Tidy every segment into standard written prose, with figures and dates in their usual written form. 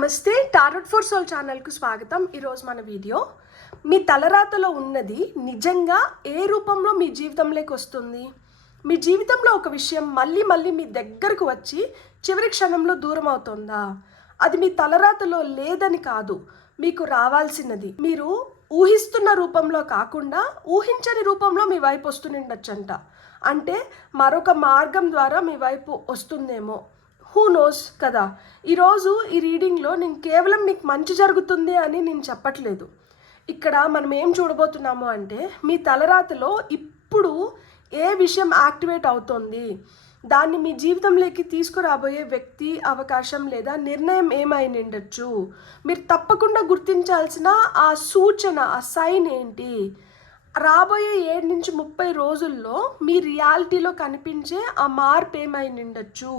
నమస్తే, tarot for soul ఛానల్కు స్వాగతం. ఈరోజు మన వీడియో మీ తలరాతలో ఉన్నది నిజంగా ఏ రూపంలో మీ జీవితంలోకి వస్తుంది. మీ జీవితంలో ఒక విషయం మళ్ళీ మళ్ళీ మీ దగ్గరకు వచ్చి చివరి క్షణంలో దూరం అవుతుందా? అది మీ తలరాతలో లేదని కాదు, మీకు రావాల్సినది. మీరు ఊహిస్తున్న రూపంలో కాకుండా ఊహించని రూపంలో మీ వైపు వస్తుండొచ్చంట. అంటే మరొక మార్గం ద్వారా మీ వైపు వస్తుందేమో. హూ నోస్ కదా. ఈరోజు ఈ రీడింగ్లో నేను కేవలం మీకు మంచి జరుగుతుంది అని నేను చెప్పట్లేదు. ఇక్కడ మనం ఏం చూడబోతున్నాము అంటే మీ తలరాతలో ఇప్పుడు ఏ విషయం యాక్టివేట్ అవుతుంది, దాన్ని మీ జీవితంలోకి తీసుకురాబోయే వ్యక్తి, అవకాశం లేదా నిర్ణయం ఏమై ఉండొచ్చు. మీరు తప్పకుండా గుర్తించాల్సిన ఆ సూచన, ఆ సైన్ ఏంటి, రాబోయే 7 నుంచి 30 రోజుల్లో మీ రియాలిటీలో కనిపించే ఆ మార్పు ఏమై ఉండొచ్చు.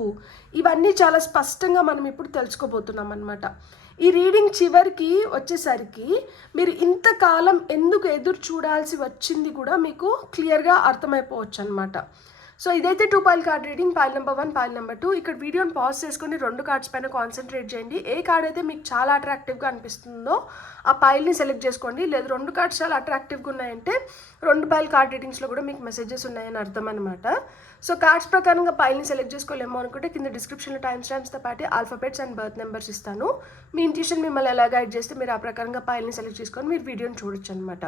ఇవన్నీ చాలా స్పష్టంగా మనం ఇప్పుడు తెలుసుకోబోతున్నాం అన్నమాట. ఈ రీడింగ్ చివరికి వచ్చేసరికి మీరు ఇంతకాలం ఎందుకు ఎదురు చూడాల్సి వచ్చింది కూడా మీకు క్లియర్గా అర్థమైపోవచ్చు అనమాట. సో ఇదైతే 2 pile card reading. Pile number 1, pile number 2. ఇక్కడ వీడియోని పాజ్ చేసుకొని 2 కార్డ్స్ పైన కాన్సన్ట్రేట్ చేయండి. ఏ కార్డ్ అయితే మీకు చాలా అట్రాక్టివ్గా అనిపిస్తుందో ఆ పైల్ని సెలెక్ట్ చేసుకోండి. లేదు 2 కార్డ్స్ చాలా అట్రాక్టివ్గా ఉన్నాయంటే 2 పైల్ కార్డ్ రీడింగ్స్లో కూడా మీకు మెసేజెస్ ఉన్నాయని అర్థం అనమాట. సో కార్డ్స్ ప్రకారంగా పైల్ని సెలెక్ట్ చేసుకోలేమో అనుకుంటే కింద డిస్క్రిప్షన్లో టైం స్టాంప్స్తో పాటు ఆల్ఫాబెట్స్ అండ్ బర్త్ నెంబర్స్ ఇస్తాను. మీ ఇంట్యూషన్ మిమ్మల్ని ఎలా గైడ్ చేస్తే మీరు ఆ ప్రకారంగా పైల్ని సెలెక్ట్ చేసుకొని మీరు వీడియోని చూడొచ్చు అనమాట.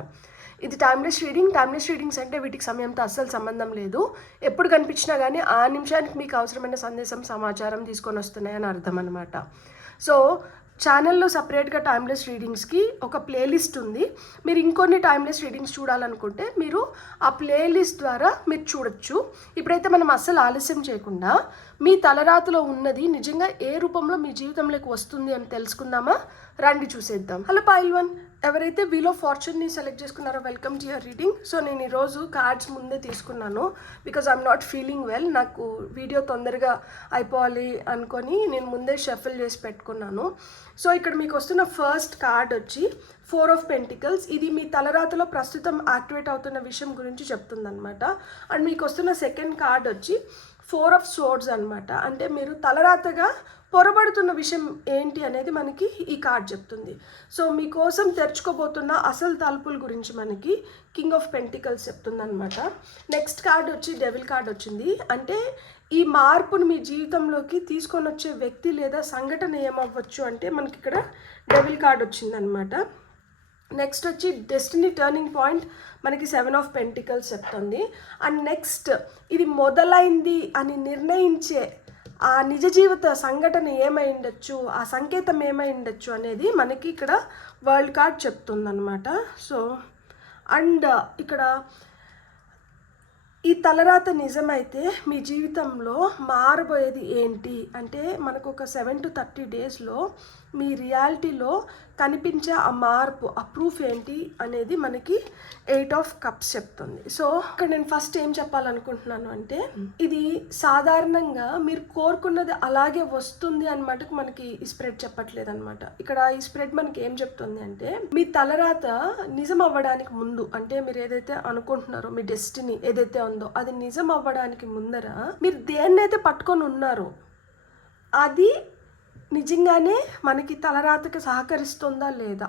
ఇది టైమ్లెస్ రీడింగ్. టైమ్లెస్ రీడింగ్స్ అంటే వీటికి సమయంతో అస్సలు సంబంధం లేదు. ఎప్పుడు కనిపించినా కానీ ఆ నిమిషానికి మీకు అవసరమైన సందేశం, సమాచారం తీసుకొని వస్తున్నాయని అర్థం అనమాట. సో ఛానల్లో సపరేట్గా టైమ్లెస్ రీడింగ్స్కి ఒక ప్లేలిస్ట్ ఉంది. మీరు ఇంకొన్ని టైమ్లెస్ రీడింగ్స్ చూడాలనుకుంటే మీరు ఆ ప్లేలిస్ట్ ద్వారా మీరు చూడొచ్చు. ఇప్పుడైతే మనం అస్సలు ఆలస్యం చేయకుండా మీ తలరాతలో ఉన్నది నిజంగా ఏ రూపంలో మీ జీవితంలోకి వస్తుంది అని తెలుసుకుందామా? రండి చూసేద్దాం. హలో పైల్ 1, ఎవరైతే వీల్ ఆఫ్ ఫార్చ్యూన్ని సెలెక్ట్ చేసుకున్నారో welcome to your reading. So నేను ఈరోజు కార్డ్స్ ముందే తీసుకున్నాను because I'm not feeling well. నాకు వీడియో తొందరగా అయిపోవాలి అనుకొని నేను ముందే షఫిల్ చేసి పెట్టుకున్నాను. సో ఇక్కడ మీకు వస్తున్న ఫస్ట్ కార్డ్ వచ్చి 4 ఆఫ్ పెంటికల్స్. ఇది మీ తలరాతలో ప్రస్తుతం యాక్టివేట్ అవుతున్న విషయం గురించి చెప్తుంది అనమాట. అండ్ మీకు వస్తున్న సెకండ్ కార్డ్ వచ్చి 4 ఆఫ్ సోర్డ్స్ అనమాట. అంటే మీరు తలరాతగా పొరబడుతున్న విషయం ఏంటి అనేది మనకి ఈ కార్డ్ చెప్తుంది. సో మీకోసం తెరుచుకోబోతున్న అసలు తలుపుల గురించి మనకి కింగ్ ఆఫ్ పెంటికల్స్ చెప్తుంది అనమాట. నెక్స్ట్ కార్డ్ వచ్చి డెవిల్ కార్డ్ వచ్చింది. అంటే ఈ మార్పును మీ జీవితంలోకి తీసుకొని వచ్చే వ్యక్తి లేదా సంఘటన ఏమవ్వచ్చు అంటే మనకి ఇక్కడ డెవిల్ కార్డ్ వచ్చిందనమాట. నెక్స్ట్ వచ్చి డెస్టినీ టర్నింగ్ పాయింట్ మనకి 7 ఆఫ్ పెంటికల్స్ చెప్తుంది. అండ్ నెక్స్ట్ ఇది మొదలైంది అని నిర్ణయించే ఆ నిజ జీవిత సంఘటన ఏమై ఉండొచ్చు, ఆ సంకేతం ఏమై ఉండొచ్చు అనేది మనకి ఇక్కడ వరల్డ్ కార్డ్ చెప్తుందన్నమాట. సో అండ్ ఇక్కడ ఈ తలరాత నిజమైతే మీ జీవితంలో మారబోయేది ఏంటి అంటే మనకు ఒక 7 to 30 డేస్లో మీ రియాలిటీలో కనిపించే ఆ మార్పు, ఆ ప్రూఫ్ ఏంటి అనేది మనకి 8 ఆఫ్ కప్స్ చెప్తుంది. సో ఇక్కడ నేను ఫస్ట్ ఏం చెప్పాలనుకుంటున్నాను అంటే ఇది సాధారణంగా మీరు కోరుకున్నది అలాగే వస్తుంది అని మటుకు మనకి ఈ స్ప్రెడ్ చెప్పట్లేదు అనమాట. ఇక్కడ ఈ స్ప్రెడ్ మనకి ఏం చెప్తుంది అంటే మీ తలరాత నిజం అవ్వడానికి ముందు, అంటే మీరు ఏదైతే అనుకుంటున్నారో మీ డెస్టినీ ఏదైతే ఉందో అది నిజం అవ్వడానికి ముందర మీరు దేన్నైతే పట్టుకొని ఉన్నారో అది నిజంగానే మనకి తలరాతకి సహకరిస్తుందా లేదా,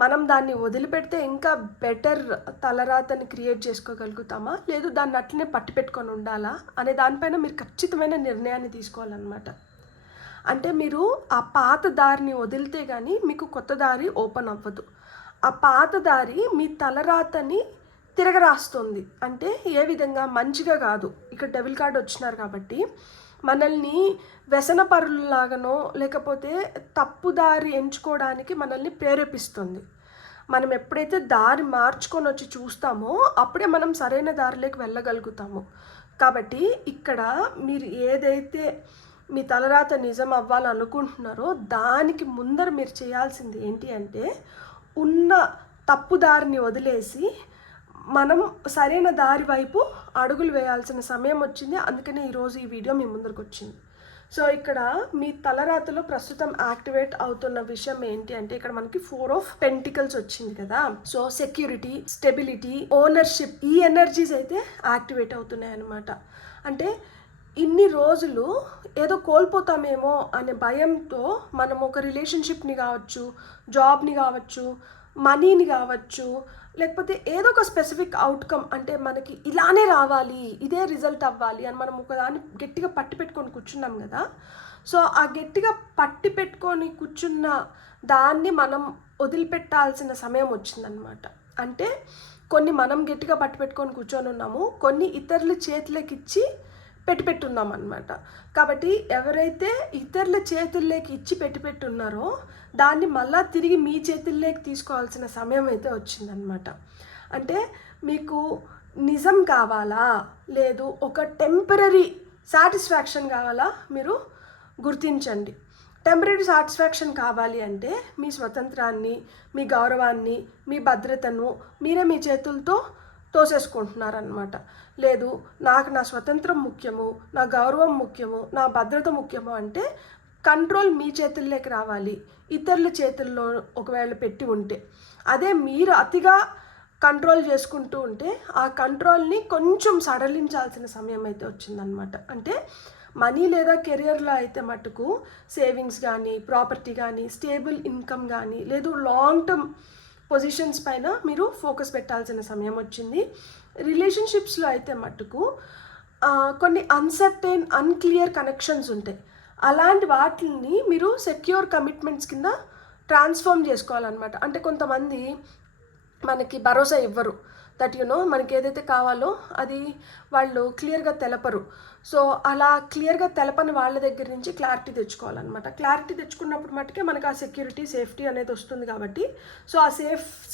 మనం దాన్ని వదిలిపెడితే ఇంకా బెటర్ తలరాతని క్రియేట్ చేసుకోగలుగుతామా, లేదు దాన్ని అట్లనే పట్టి పెట్టుకొని ఉండాలా అనే దానిపైన మీరు ఖచ్చితమైన నిర్ణయాన్ని తీసుకోవాలన్నమాట. అంటే మీరు ఆ పాత దారిని వదిలితే కానీ మీకు కొత్త దారి ఓపెన్ అవ్వదు. ఆ పాత దారి మీ తలరాతని తిరగరాస్తుంది. అంటే ఏ విధంగా, మంచిగా కాదు. ఇక్కడ డెవిల్ కార్డ్ వచ్చినారు కాబట్టి మనల్ని వ్యసనపరులాగానో లేకపోతే తప్పుదారి ఎంచుకోవడానికి మనల్ని ప్రేరేపిస్తుంది. మనం ఎప్పుడైతే దారి మార్చుకొని వచ్చి చూస్తామో అప్పుడే మనం సరైన దారిలోకి వెళ్ళగలుగుతాము. కాబట్టి ఇక్కడ మీరు ఏదైతే మీ తలరాత నిజం అవ్వాలనుకుంటున్నారో దానికి ముందర మీరు చేయాల్సింది ఏంటి అంటే ఉన్న తప్పుదారిని వదిలేసి మనం సరైన దారి వైపు అడుగులు వేయాల్సిన సమయం వచ్చింది. అందుకనే ఈరోజు ఈ వీడియో మీ ముందరకు వచ్చింది. సో ఇక్కడ మీ తలరాతలో ప్రస్తుతం యాక్టివేట్ అవుతున్న విషయం ఏంటి అంటే ఇక్కడ మనకి 4 ఆఫ్ పెంటికల్స్ వచ్చింది కదా. సో సెక్యూరిటీ, స్టెబిలిటీ, ఓనర్షిప్, ఈ ఎనర్జీస్ అయితే యాక్టివేట్ అవుతున్నాయి అన్నమాట. అంటే ఇన్ని రోజులు ఏదో కోల్పోతామేమో అనే భయంతో మనం ఒక రిలేషన్షిప్ని కావచ్చు, జాబ్ని కావచ్చు, మనీని కావచ్చు, లేకపోతే ఏదో ఒక స్పెసిఫిక్ అవుట్కమ్, అంటే మనకి ఇలానే రావాలి, ఇదే రిజల్ట్ అవ్వాలి అని మనం ఒకదాన్ని గట్టిగా పట్టి పెట్టుకొని కూర్చున్నాం కదా. సో ఆ గట్టిగా పట్టి పెట్టుకొని కూర్చున్న దాన్ని మనం వదిలిపెట్టాల్సిన సమయం వచ్చిందనమాట. అంటే కొన్ని మనం గట్టిగా పట్టి పెట్టుకొని కూర్చొని ఉన్నాము, కొన్ని ఇతరుల చేతులకి ఇచ్చి పెట్టున్నాం అనమాట. కాబట్టి ఎవరైతే ఇతరుల చేతుల్లోకి ఇచ్చి పెట్టున్నారో దాన్ని మళ్ళా తిరిగి మీ చేతుల్లోకి తీసుకోవాల్సిన సమయం అయితే వచ్చిందనమాట. అంటే మీకు నిజం కావాలా, లేదు ఒక టెంపరరీ సాటిస్ఫాక్షన్ కావాలా, మీరు గుర్తించండి. టెంపరరీ సాటిస్ఫాక్షన్ కావాలి అంటే మీ స్వతంత్రాన్ని, మీ గౌరవాన్ని, మీ భద్రతను మీరే మీ చేతులతో తోసేసుకుంటున్నారనమాట. లేదు నాకు నా స్వతంత్రం ముఖ్యము, నా గౌరవం ముఖ్యము, నా భద్రత ముఖ్యము అంటే కంట్రోల్ మీ చేతుల్లోకి రావాలి, ఇతరుల చేతుల్లో ఒకవేళ పెట్టి ఉంటే. అదే మీరు అతిగా కంట్రోల్ చేసుకుంటూ ఉంటే ఆ కంట్రోల్ని కొంచెం సడలించాల్సిన సమయం అయితే వచ్చిందనమాట. అంటే మనీ లేదా కెరియర్లో అయితే మటుకు సేవింగ్స్ కానీ, ప్రాపర్టీ కానీ, స్టేబుల్ ఇన్కమ్ కానీ, లేదు లాంగ్ టర్మ్ పొజిషన్స్ పైన మీరు ఫోకస్ పెట్టాల్సిన సమయం వచ్చింది. రిలేషన్షిప్స్లో అయితే మటుకు కొన్ని అన్సర్టైన్, అన్క్లియర్ కనెక్షన్స్ ఉంటాయి. అలాంటి వాటిని మీరు సెక్యూర్ కమిట్మెంట్స్ కింద ట్రాన్స్ఫార్మ్ చేసుకోవాలన్నమాట. అంటే కొంతమంది మనకి భరోసా ఇవ్వరు, దట్ మనకి ఏదైతే కావాలో అది వాళ్ళు క్లియర్గా తెలపరు. సో అలా క్లియర్గా తెలపని వాళ్ళ దగ్గర నుంచి క్లారిటీ తెచ్చుకోవాలన్నమాట. క్లారిటీ తెచ్చుకున్నప్పుడు మటుకే మనకు ఆ సెక్యూరిటీ, సేఫ్టీ అనేది వస్తుంది. కాబట్టి సో ఆ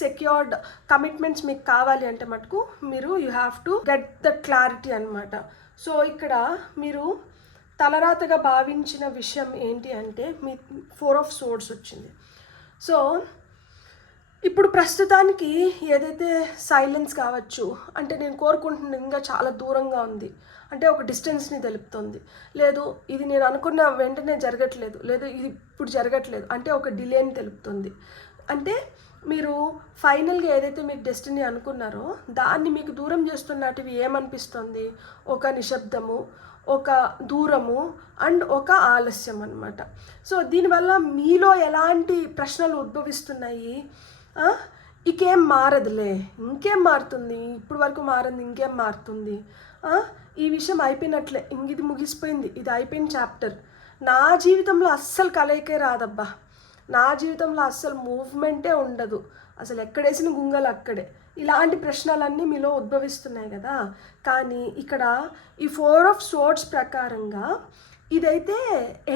సెక్యూర్డ్ కమిట్మెంట్స్ మీకు కావాలి అంటే మటుకు మీరు you have to get the clarity అనమాట. సో ఇక్కడ మీరు తలరాతగా భావించిన విషయం ఏంటి అంటే మీ 4 of Swords వచ్చింది. సో ఇప్పుడు ప్రస్తుతానికి ఏదైతే సైలెన్స్ కావచ్చు, అంటే నేను కోరుకుంటున్న ఇంకా చాలా దూరంగా ఉంది, అంటే ఒక డిస్టెన్స్ని తెలుపుతుంది. లేదు ఇది నేను అనుకున్న వెంటనే జరగట్లేదు, లేదు ఇది ఇప్పుడు జరగట్లేదు అంటే ఒక డిలేని తెలుపుతుంది. అంటే మీరు ఫైనల్గా ఏదైతే మీరు డెస్టినీ అనుకున్నారో దాన్ని మీకు దూరం చేస్తున్నటివి ఏమనిపిస్తుంది? ఒక నిశ్శబ్దము, ఒక దూరము అండ్ ఒక ఆలస్యం అన్నమాట. సో దీనివల్ల మీలో ఎలాంటి ప్రశ్నలు ఉద్భవిస్తున్నాయి? ఇంకేం మారదులే, ఇంకేం మారుతుంది, ఇప్పుడు వరకు మారింది ఇంకేం మారుతుంది, ఈ విషయం అయిపోయినట్లే, ఇది ముగిసిపోయింది, ఇది అయిపోయిన చాప్టర్, నా జీవితంలో అస్సలు కలయికే రాదబ్బా, నా జీవితంలో అస్సలు మూవ్మెంటే ఉండదు, అసలు ఎక్కడేసిన గుంగలు అక్కడే, ఇలాంటి ప్రశ్నలన్నీ మీలో ఉద్భవిస్తున్నాయి కదా. కానీ ఇక్కడ ఈ 4 of Swords ప్రకారంగా ఇదైతే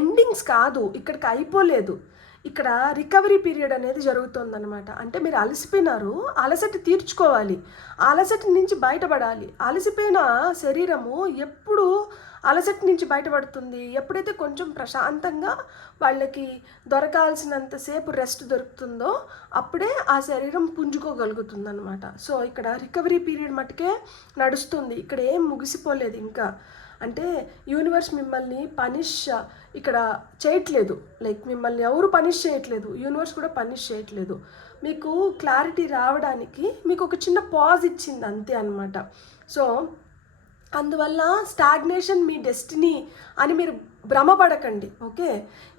ఎండింగ్స్ కాదు, ఇక్కడికి అయిపోలేదు, ఇక్కడ రికవరీ పీరియడ్ అనేది జరుగుతుందన్నమాట. అంటే మీరు అలసిపోయినారు, అలసట తీర్చుకోవాలి, అలసట నుంచి బయటపడాలి. అలసిపోయిన శరీరము ఎప్పుడు అలసట నుంచి బయటపడుతుంది? ఎప్పుడైతే కొంచెం ప్రశాంతంగా వాళ్ళకి దొరకాల్సినంతసేపు రెస్ట్ దొరుకుతుందో అప్పుడే ఆ శరీరం పుంజుకోగలుగుతుంది అనమాట. సో ఇక్కడ రికవరీ పీరియడ్ మటుకే నడుస్తుంది, ఇక్కడ ఏం ముగిసిపోలేదు ఇంకా. అంటే యూనివర్స్ మిమ్మల్ని పనిష్ ఇక్కడ చేయట్లేదు, లైక్ మిమ్మల్ని ఎవరు పనిష్ చేయట్లేదు, యూనివర్స్ కూడా పనిష్ చేయట్లేదు. మీకు క్లారిటీ రావడానికి మీకు ఒక చిన్న పాజ్ ఇచ్చింది అంతే అనమాట. సో అందువల్ల స్టాగ్నేషన్ మీ డెస్టినీ అని మీరు భ్రమపడకండి. ఓకే,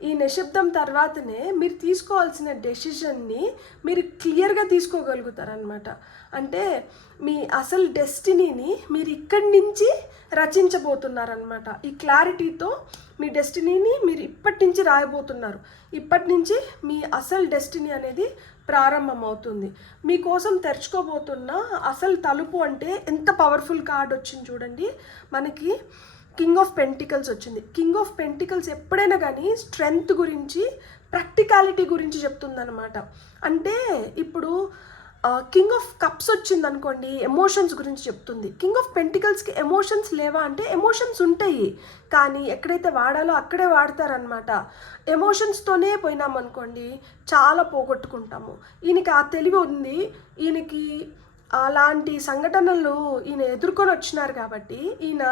ఈ నిశ్శబ్దం తర్వాతనే మీరు తీసుకోవాల్సిన డెసిషన్ని మీరు క్లియర్గా తీసుకోగలుగుతారనమాట. అంటే మీ అసలు డెస్టినీని మీరు ఇక్కడి నుంచి రచించబోతున్నారనమాట. ఈ క్లారిటీతో మీ డెస్టినీని మీరు ఇప్పటి నుంచి రాయబోతున్నారు. ఇప్పటి నుంచి మీ అసలు డెస్టినీ అనేది ప్రారంభమవుతుంది. మీకోసం తెరుచుకోబోతున్న అసలు తలుపు అంటే ఎంత పవర్ఫుల్ కార్డ్ వచ్చింది చూడండి, మనకి కింగ్ ఆఫ్ పెంటికల్స్ వచ్చింది. కింగ్ ఆఫ్ పెంటికల్స్ ఎప్పుడైనా కానీ స్ట్రెంగ్త్ గురించి, ప్రాక్టికాలిటీ గురించి చెప్తుందన్నమాట. అంటే ఇప్పుడు కింగ్ ఆఫ్ కప్స్ వచ్చింది అనుకోండి, ఎమోషన్స్ గురించి చెప్తుంది. కింగ్ ఆఫ్ పెంటికల్స్కి ఎమోషన్స్ లేవా అంటే ఎమోషన్స్ ఉంటాయి, కానీ ఎక్కడైతే వాడాలో అక్కడే వాడతారనమాట. ఎమోషన్స్తోనే పోయినామనుకోండి చాలా పోగొట్టుకుంటాము. ఈయనకి ఆ తెలివి ఉంది, ఈయనకి అలాంటి సంఘటనలు ఈయన ఎదుర్కొని వచ్చినారు కాబట్టి ఈయన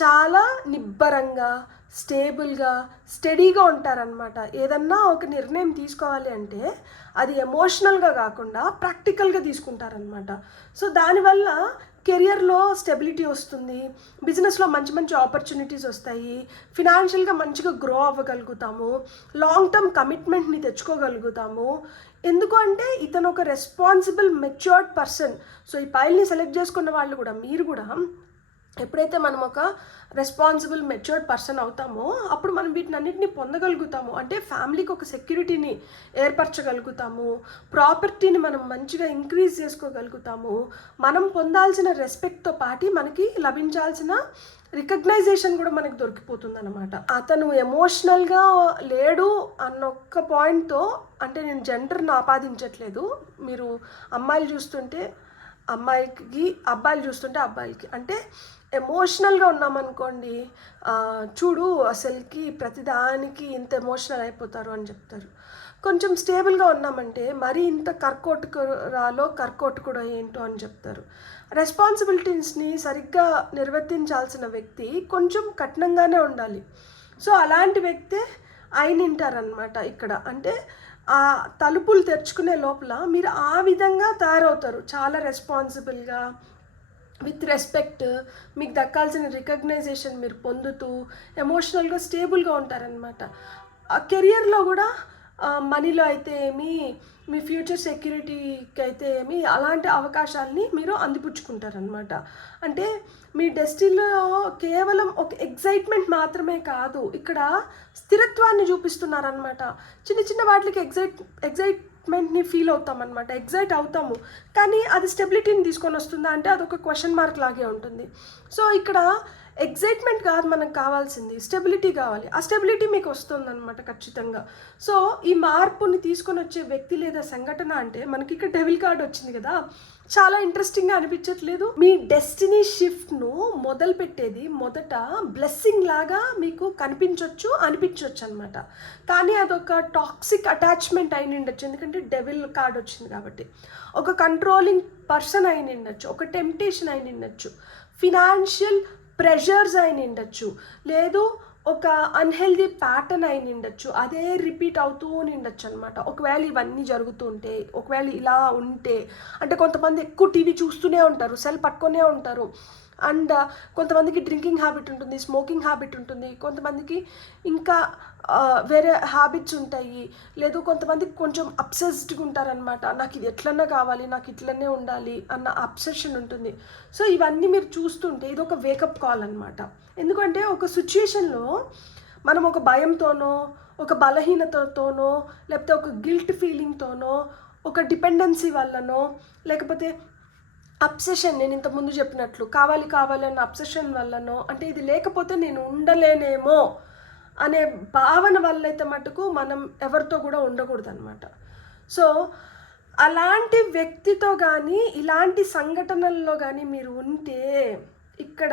చాలా నిబ్బరంగా, స్టేబుల్గా, స్టడీగా ఉంటారనమాట. ఏదన్నా ఒక నిర్ణయం తీసుకోవాలి అంటే అది ఎమోషనల్గా కాకుండా ప్రాక్టికల్గా తీసుకుంటారనమాట. సో దానివల్ల కెరియర్లో స్టెబిలిటీ వస్తుంది, బిజినెస్లో మంచి మంచి ఆపర్చునిటీస్ వస్తాయి, ఫినాన్షియల్గా మంచిగా గ్రో అవ్వగలుగుతాము, లాంగ్ టర్మ్ కమిట్మెంట్ని తెచ్చుకోగలుగుతాము. ఎందుకు అంటే ఇతను ఒక రెస్పాన్సిబుల్ మెచ్యూర్డ్ పర్సన్. సో ఈ పైల్ని సెలెక్ట్ చేసుకున్న వాళ్ళు కూడా, మీరు కూడా ఎప్పుడైతే మనం ఒక రెస్పాన్సిబుల్ మెచ్యూర్డ్ పర్సన్ అవుతామో అప్పుడు మనం వీటిని అన్నిటిని పొందగలుగుతాము. అంటే ఫ్యామిలీకి ఒక సెక్యూరిటీని ఏర్పరచగలుగుతాము, ప్రాపర్టీని మనం మంచిగా ఇంక్రీజ్ చేసుకోగలుగుతాము, మనం పొందాల్సిన రెస్పెక్ట్తో పాటు మనకి లభించాల్సిన రికగ్నైజేషన్ కూడా మనకు దొరికిపోతుంది అనమాట. అతను ఎమోషనల్గా లేడు అన్నొక్క పాయింట్తో, అంటే నేను జెండర్ని ఆపాదించట్లేదు, మీరు అమ్మాయిలు చూస్తుంటే అమ్మాయికి, అబ్బాయిలు చూస్తుంటే అబ్బాయిలకి, అంటే ఎమోషనల్గా ఉన్నామనుకోండి, చూడు అసలుకి ప్రతిదానికి ఇంత ఎమోషనల్ అయిపోతారు అని చెప్తారు. కొంచెం స్టేబుల్గా ఉన్నామంటే మరీ ఇంత కర్కోటకుడు ఏంటో అని చెప్తారు. రెస్పాన్సిబిలిటీస్ని సరిగ్గా నిర్వర్తించాల్సిన వ్యక్తి కొంచెం కఠినంగానే ఉండాలి. సో అలాంటి వ్యక్తే అయినింటారనమాట ఇక్కడ. అంటే ఆ తలుపులు తెరుచుకునే లోపల మీరు ఆ విధంగా తయారవుతారు, చాలా రెస్పాన్సిబుల్గా, విత్ రెస్పెక్ట్, మీకు దక్కాల్సిన రికగ్నైజేషన్ మీరు పొందుతూ ఎమోషనల్గా స్టేబుల్గా ఉంటారనమాట. ఆ కెరియర్లో కూడా మనీలో అయితే ఏమి, మీ ఫ్యూచర్ సెక్యూరిటీకి అయితే ఏమి, అలాంటి అవకాశాలని మీరు అందిపుచ్చుకుంటారనమాట. అంటే మీ డెస్టినీలో కేవలం ఒక ఎగ్జైట్మెంట్ మాత్రమే కాదు, ఇక్కడ స్థిరత్వాన్ని చూపిస్తున్నారనమాట. చిన్న చిన్న వాటికి ఎగ్జైట్మెంట్ని ఫీల్ అవుతామన్నమాట, ఎగ్జైట్ అవుతాము, కానీ అది స్టెబిలిటీని తీసుకొని వస్తుందా అంటే అదొక క్వశ్చన్ మార్క్ లాగే ఉంటుంది. సో ఇక్కడ ఎగ్జైట్మెంట్ కాదు మనకు కావాల్సింది, స్టెబిలిటీ కావాలి. ఆ స్టెబిలిటీ మీకు వస్తుందన్నమాట ఖచ్చితంగా. సో ఈ మార్పుని తీసుకొని వచ్చే వ్యక్తి లేదా సంఘటన అంటే మనకి ఇక్కడ డెవిల్ కార్డ్ వచ్చింది కదా, చాలా ఇంట్రెస్టింగ్గా అనిపించట్లేదు? మీ డెస్టినీ షిఫ్ట్ను మొదలు పెట్టేది మొదట బ్లెస్సింగ్ లాగా మీకు అనిపించవచ్చు అనమాట. కానీ అదొక టాక్సిక్ అటాచ్మెంట్ అయి ఉండొచ్చు, ఎందుకంటే డెవిల్ కార్డ్ వచ్చింది కాబట్టి. ఒక కంట్రోలింగ్ పర్సన్ అయి ఉండొచ్చు, ఒక టెంప్టేషన్ అయి ఉండొచ్చు, ఫినాన్షియల్ ప్రెషర్స్ అయి ఉండొచ్చు, లేదు ఒక అన్హెల్దీ ప్యాటర్న్ అయి ఉండొచ్చు, అదే రిపీట్ అవుతూ ఉండొచ్చు అనమాట. ఒకవేళ ఇవన్నీ జరుగుతుంటే, ఒకవేళ ఇలా ఉంటే, అంటే కొంతమంది ఎక్కువ టీవీ చూస్తూనే ఉంటారు, సెల్ పట్టుకునే ఉంటారు, అండ్ కొంతమందికి డ్రింకింగ్ హ్యాబిట్ ఉంటుంది, స్మోకింగ్ హ్యాబిట్ ఉంటుంది, కొంతమందికి ఇంకా వేరే హ్యాబిట్స్ ఉంటాయి, లేదు కొంతమందికి కొంచెం అబ్సెస్డ్గా ఉంటారనమాట, నాకు ఇది ఎట్లన్నా కావాలి, నాకు ఇట్లనే ఉండాలి అన్న అబ్సెషన్ ఉంటుంది. సో ఇవన్నీ మీరు చూస్తుంటే ఇది ఒక వేకప్ కాల్ అనమాట. ఎందుకంటే ఒక సిచ్యుయేషన్లో మనం ఒక భయంతోనో, ఒక బలహీనతతోనో, లేకపోతే ఒక గిల్ట్ ఫీలింగ్తోనో, ఒక డిపెండెన్సీ వల్లనో, లేకపోతే అబ్సెషన్, నేను ఇంతకుముందు చెప్పినట్లు కావాలి అన్న అబ్సెషన్ వల్లనో, అంటే ఇది లేకపోతే నేను ఉండలేనేమో అనే భావన వల్ల అయితే మటుకు మనం ఎవరితో కూడా ఉండకూడదు అనమాట. సో అలాంటి వ్యక్తితో కానీ ఇలాంటి సంఘటనల్లో కానీ మీరు ఉంటే, ఇక్కడ